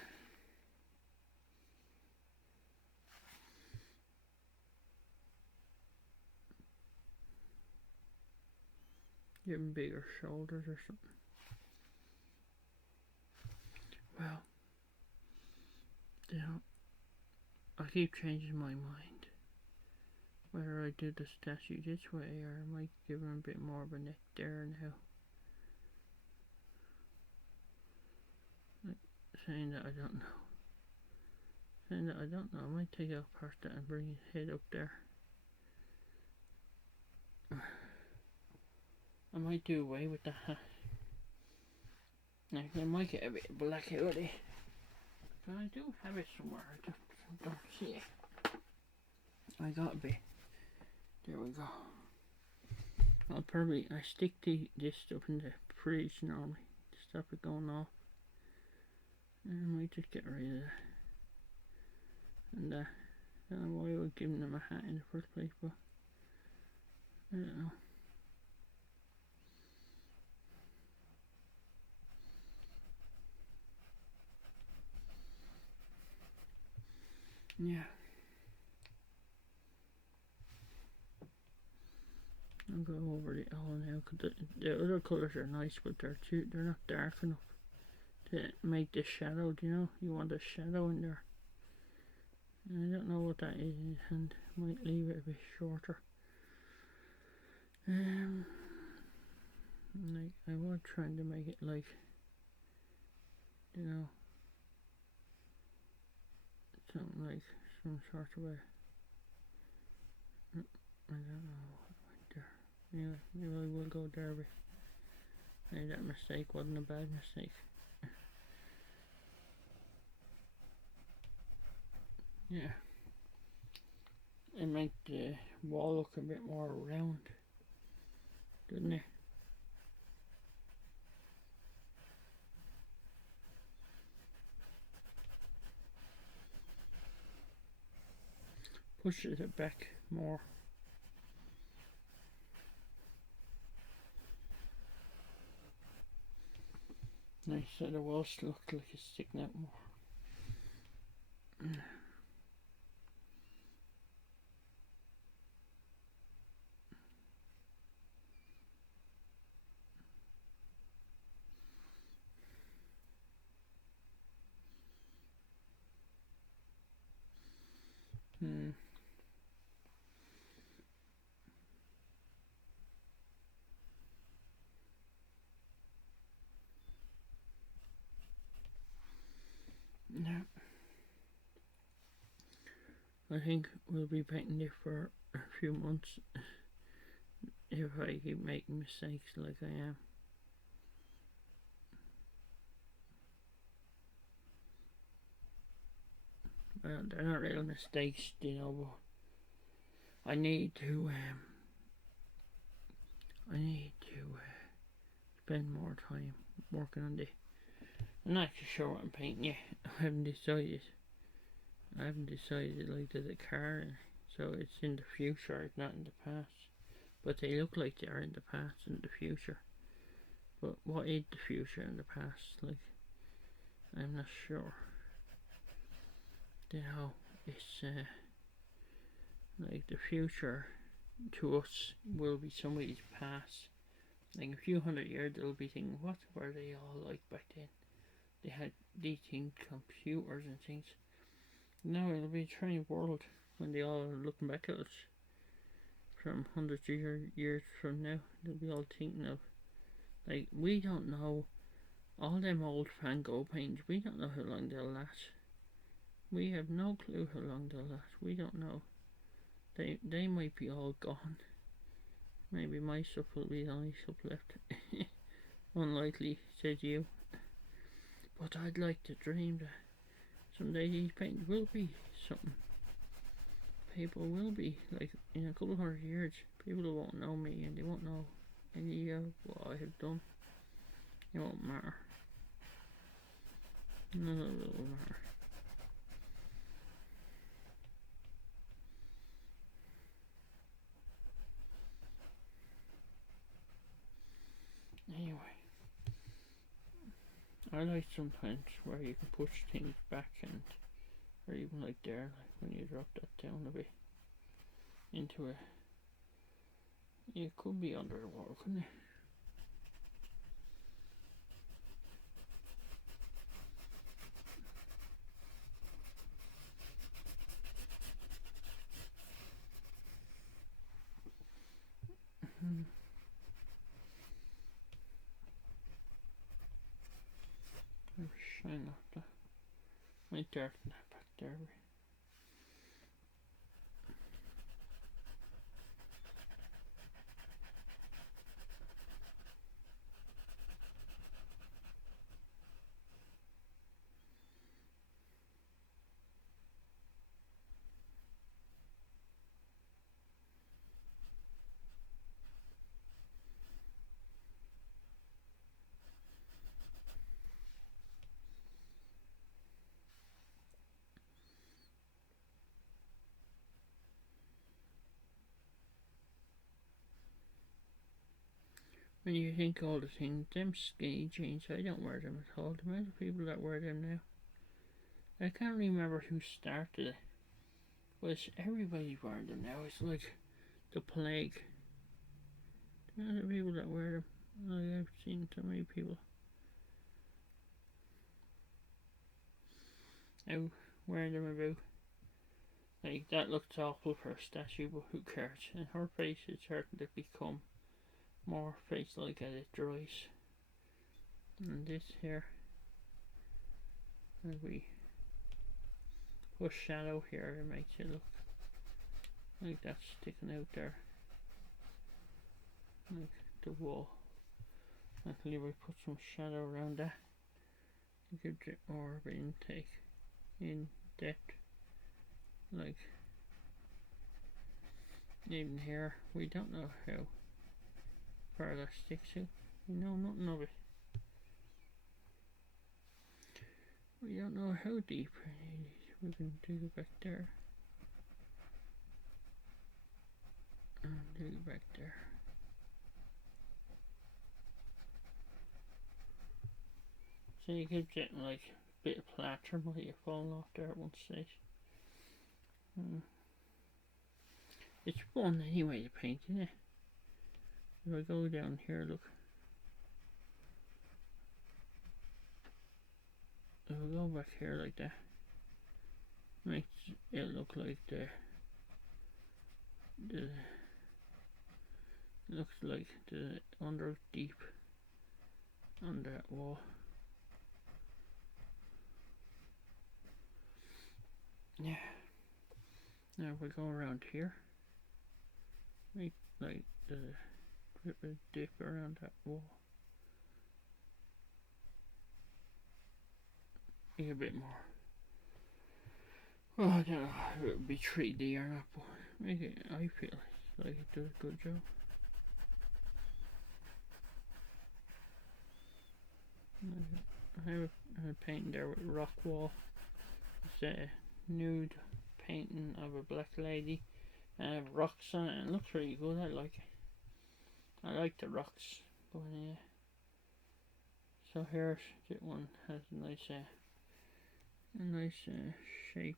Give him bigger shoulders or something. Well, you know, I keep changing my mind. Whether I do the statue this way, or I might give him a bit more of a neck there now. Like, saying that I don't know. I might take out part that and bring his head up there. I might do away with the hat. I might get a bit of black out of it. But I do have it somewhere, I just don't see it. I got a bit There we go. I stick this stuff in the fridge normally to stop it going off. And I might just get rid of that. And I don't know why I would give them a hat in the first place, but I don't know. Yeah. I'll go over the all now because the other colours are nice, but they're not dark enough to make the shadow. You know, you want a shadow in there. And I don't know what that is in his hand. Might leave it a bit shorter. Like I was trying to make it like, you know, something like some sort of a. I don't know what went there. Anyway, maybe I will go there. Maybe that mistake wasn't a bad mistake. Yeah. It made the wall look a bit more round, didn't it? Pushes it back more. Nice, so the walls look like it's sticking out more. Yeah. I think we'll be painting it for a few months if I keep making mistakes like I am. Well, they're not real mistakes, you know, but I need to spend more time working on the. I'm not sure what I'm painting yet. I haven't decided like there's a car, so it's in the future, it's not in the past. But they look like they are in the past and the future. But what is the future and the past? Like, I'm not sure. You know, it's like the future to us will be somebody's past. Like a few hundred years, they'll be thinking, what were they all like back then? They had these things, computers and things. Now it'll be a strange world when they all are looking back at us from hundreds of years from now. They'll be all thinking of, like, we don't know, all them old Van Gogh paintings, we don't know how long they'll last. We have no clue how long they'll last. We don't know. They might be all gone. Maybe my stuff will be the only stuff left. Unlikely, said you. But I'd like to dream that someday these paintings will be something. People will be, like, in a couple of hundred years, people won't know me and they won't know any of what I have done. It won't matter. None of it will matter. Anyway, I like sometimes where you can push things back and, or even like there, like when you drop that down a bit into it. It could be under the water, couldn't it? Shine off the my dirt in that back there. When you think all the things, them skinny jeans, I don't wear them at all. The amount of people that wear them now. I can't remember who started it. But everybody's wearing them now. It's like the plague. The amount of people that wear them. Like, I've seen so many people out wearing them about. Like, that looks awful for a statue, but who cares? And her face is starting to become more face-like as it dries. And this here, if we put shadow here, it makes it look like that's sticking out there, like the wall. Actually, we put some shadow around that, it gives it more of an intake in depth. Like, even here, we don't know how far that sticks out. We know nothing of it. We don't know how deep it is. We can dig it back there. And dig it back there. So you keep getting like a bit of plaster might have fallen off there at one stage. It's fun anyway to paint, isn't it? If I go down here, look. If I go back here like that, makes it look like the looks like the under deep on that wall. Yeah. Now if we go around here, make like the drip and dip around that wall. Make a bit more. Well, I don't know if it would be 3D or not, but make it, I feel like it does a good job. I have a painting there with rock wall. It's a nude painting of a black lady and I have rocks on it and it looks really good. I like it. I like the rocks. But yeah. So here's that one, has a nice shape.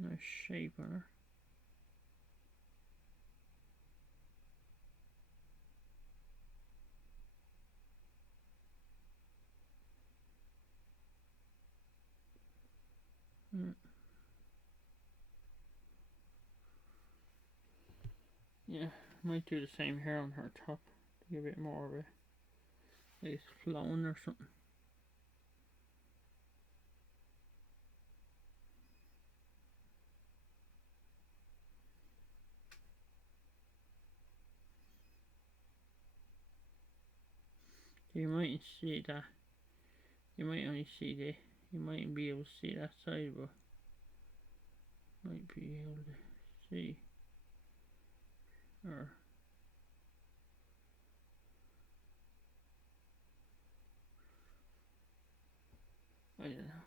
Nice shape on her. Yeah, might do the same here on her top to give it more of a, like it's flowing or something. You mightn't see that. You might only see the. You mightn't be able to see that side, but might be able to see. Or I don't know.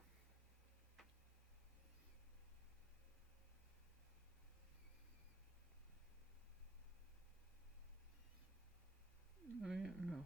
I don't know.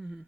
Mm-hmm.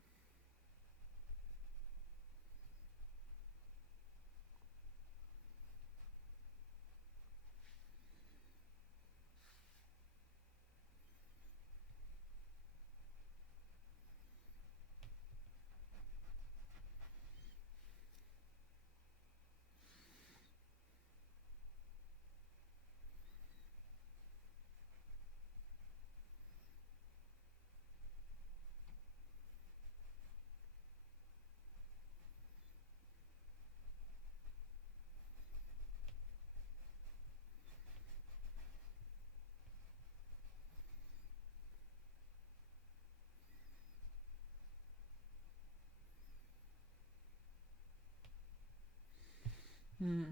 Hmm.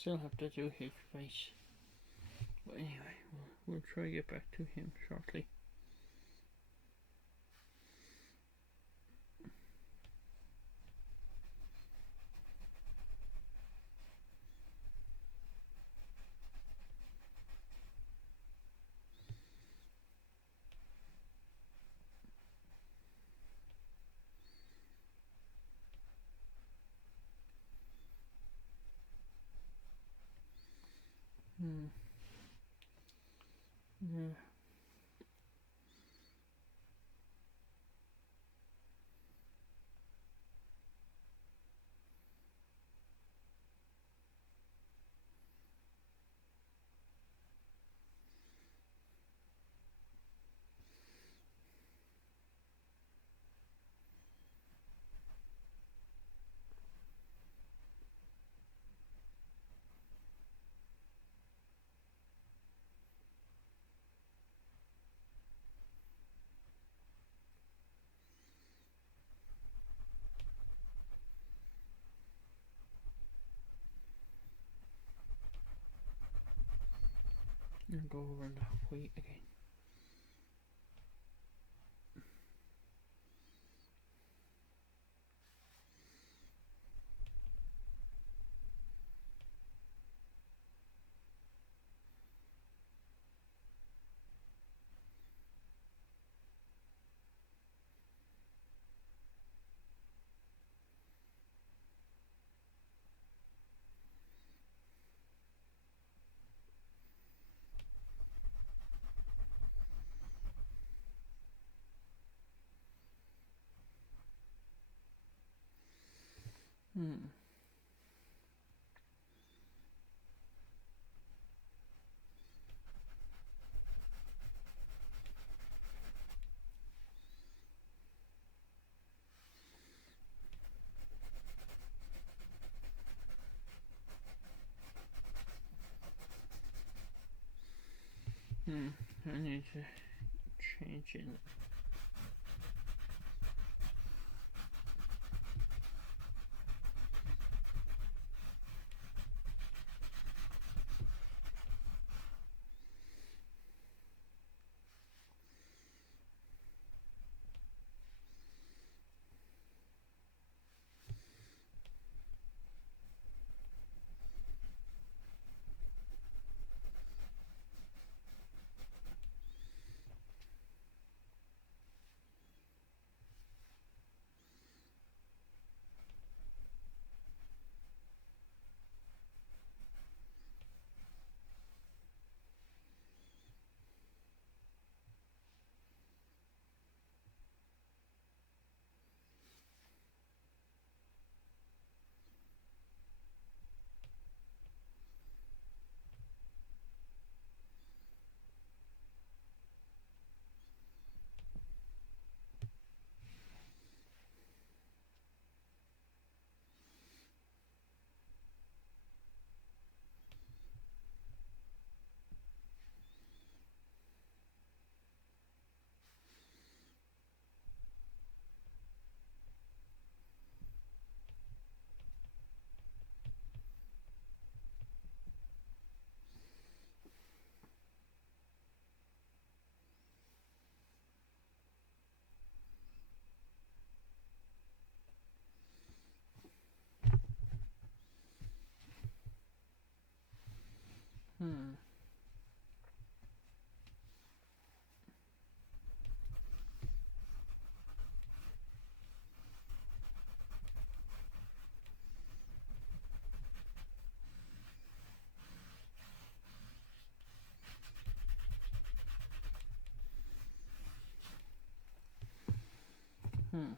Still have to do his face. But anyway, we'll try to get back to him shortly. Yeah. And go over that way again. Hmm. I need to change it. Hmm. Hmm.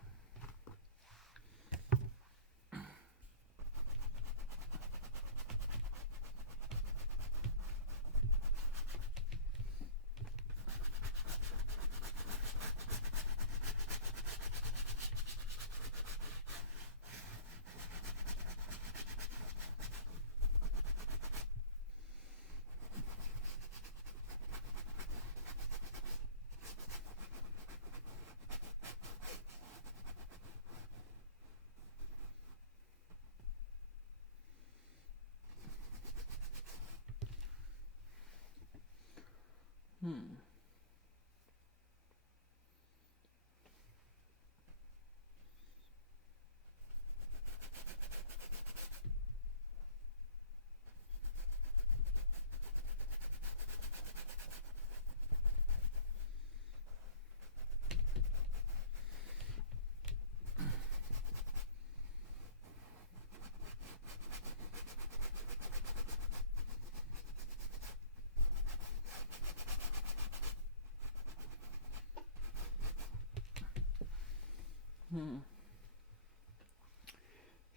Can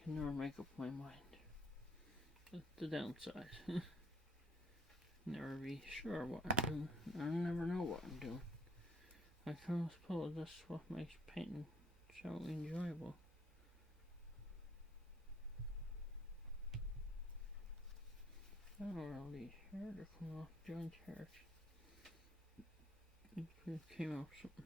never make up my mind. That's the downside. Never be sure what I'm doing. I never know what I'm doing. I kind of suppose that's what makes painting so enjoyable. I don't know, all these hairs are coming off, joint hairs. It came off something.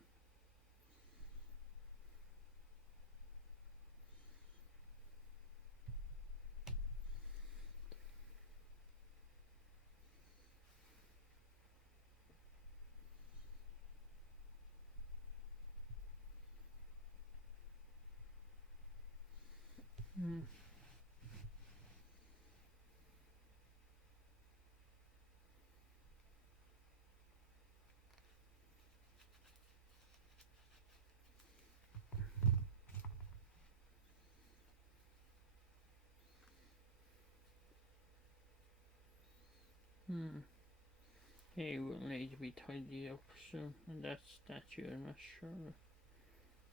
He will need to be tidied up soon, and that statue, I'm not sure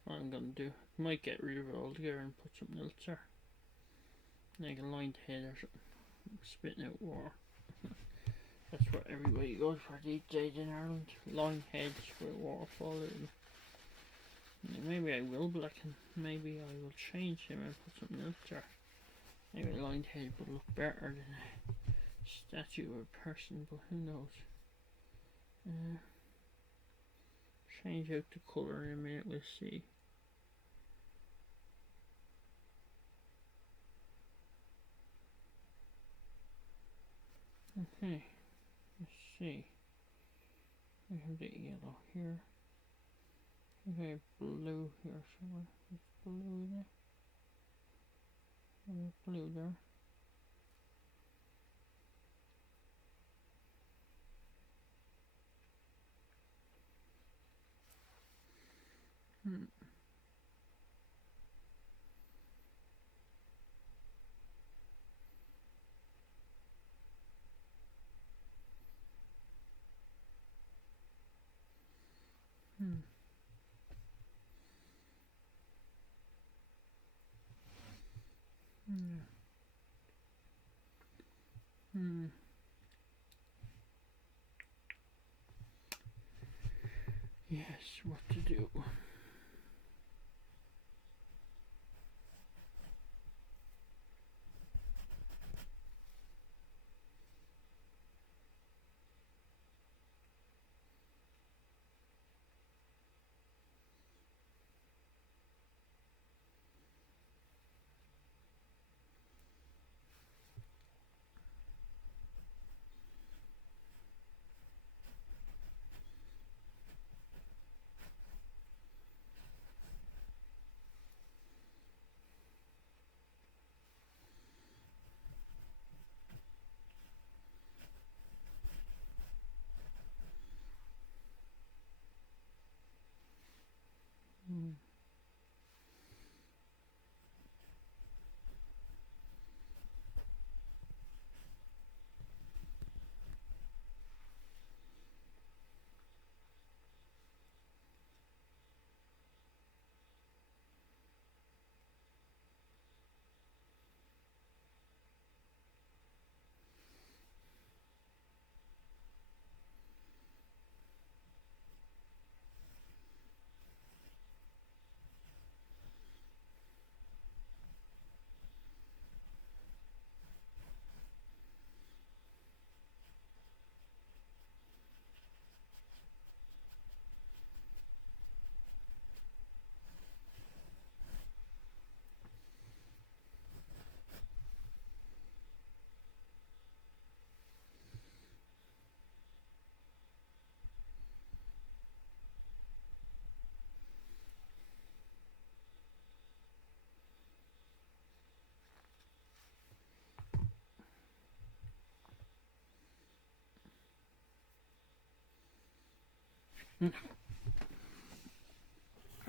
what I'm gonna do. Might get rid of it altogether and put something else there. Like a lined head or something. Spitting out water. That's what everybody goes for these days in Ireland. Lined heads with waterfall out of them. Maybe I will, but maybe I will change him and put something else there. Maybe a lined head would look better than a statue of a person, but who knows. Change out the colour in a minute, we'll see. Okay, let's see. We have the yellow here. We have blue here somewhere. There's blue there. There's blue there. Yes, what to do?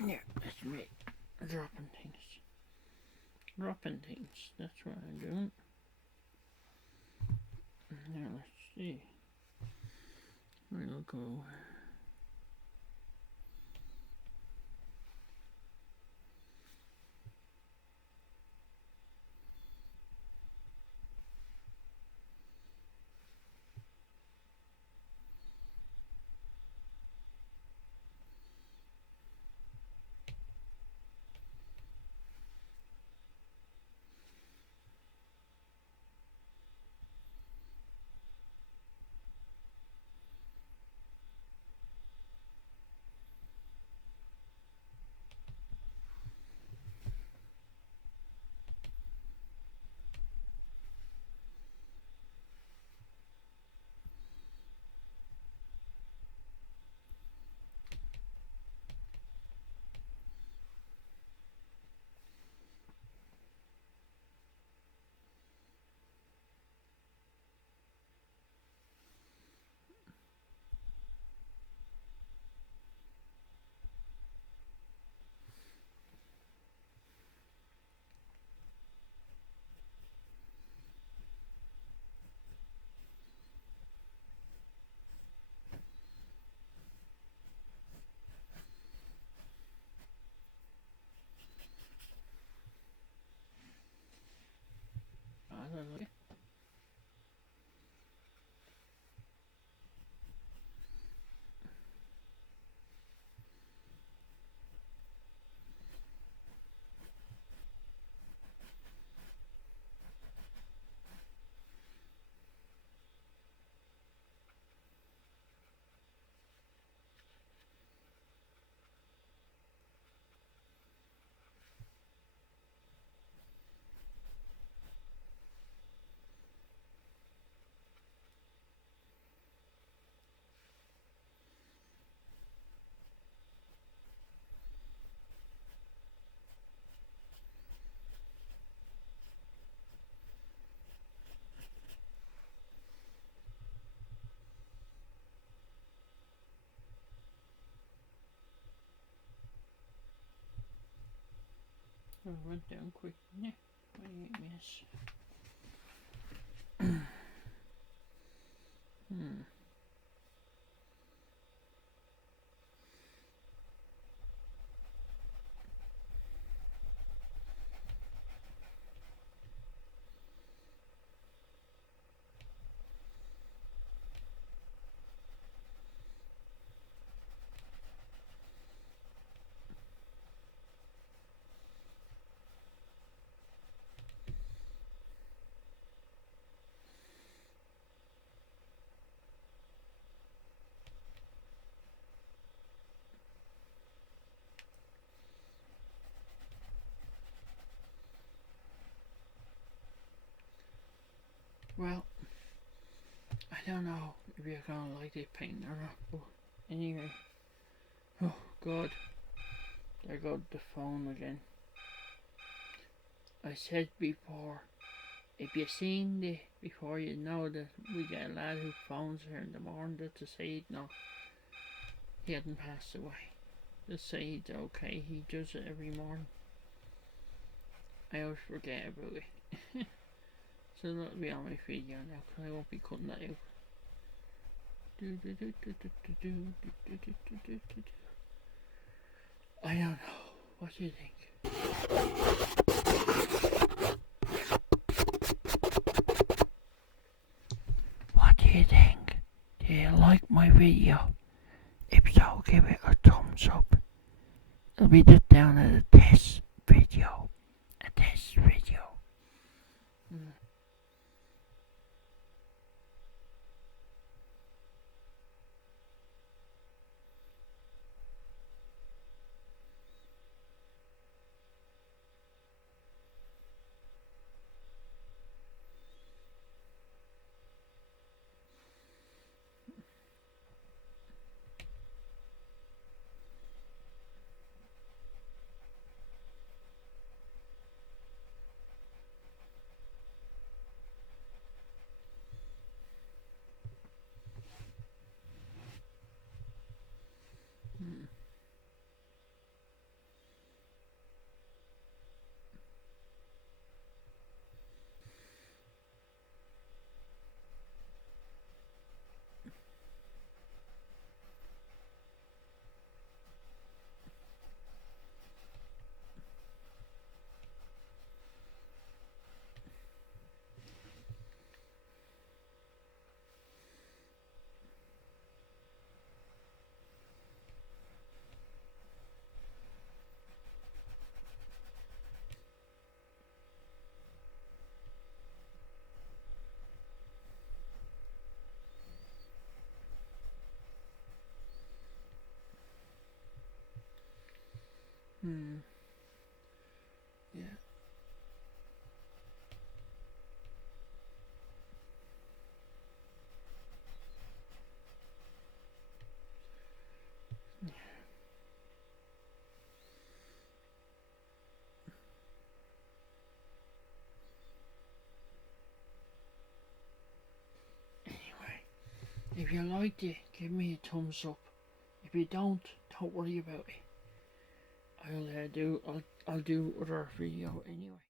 Yeah, that's me. Dropping things. Dropping things. That's what I'm doing. Now let's see. We'll go. Oh, I went down quick, didn't it? 28 minutes. Well, I don't know if you're gonna like this painting or not, but anyway. Oh god, there goes the phone again. I said before, if you've seen this before, you know that we get a lad who phones here in the morning to say he hadn't passed away. Just say he's okay, he does it every morning. I always forget about it. So that'll be on my video now, because I won't be cutting that out. I don't know. What do you think? What do you think? Do you like my video? If so, give it a thumbs up. It'll be just down at a test video. A test video. Yeah. Anyway, if you liked it, give me a thumbs up. If you don't worry about it. I'll do other video anyway.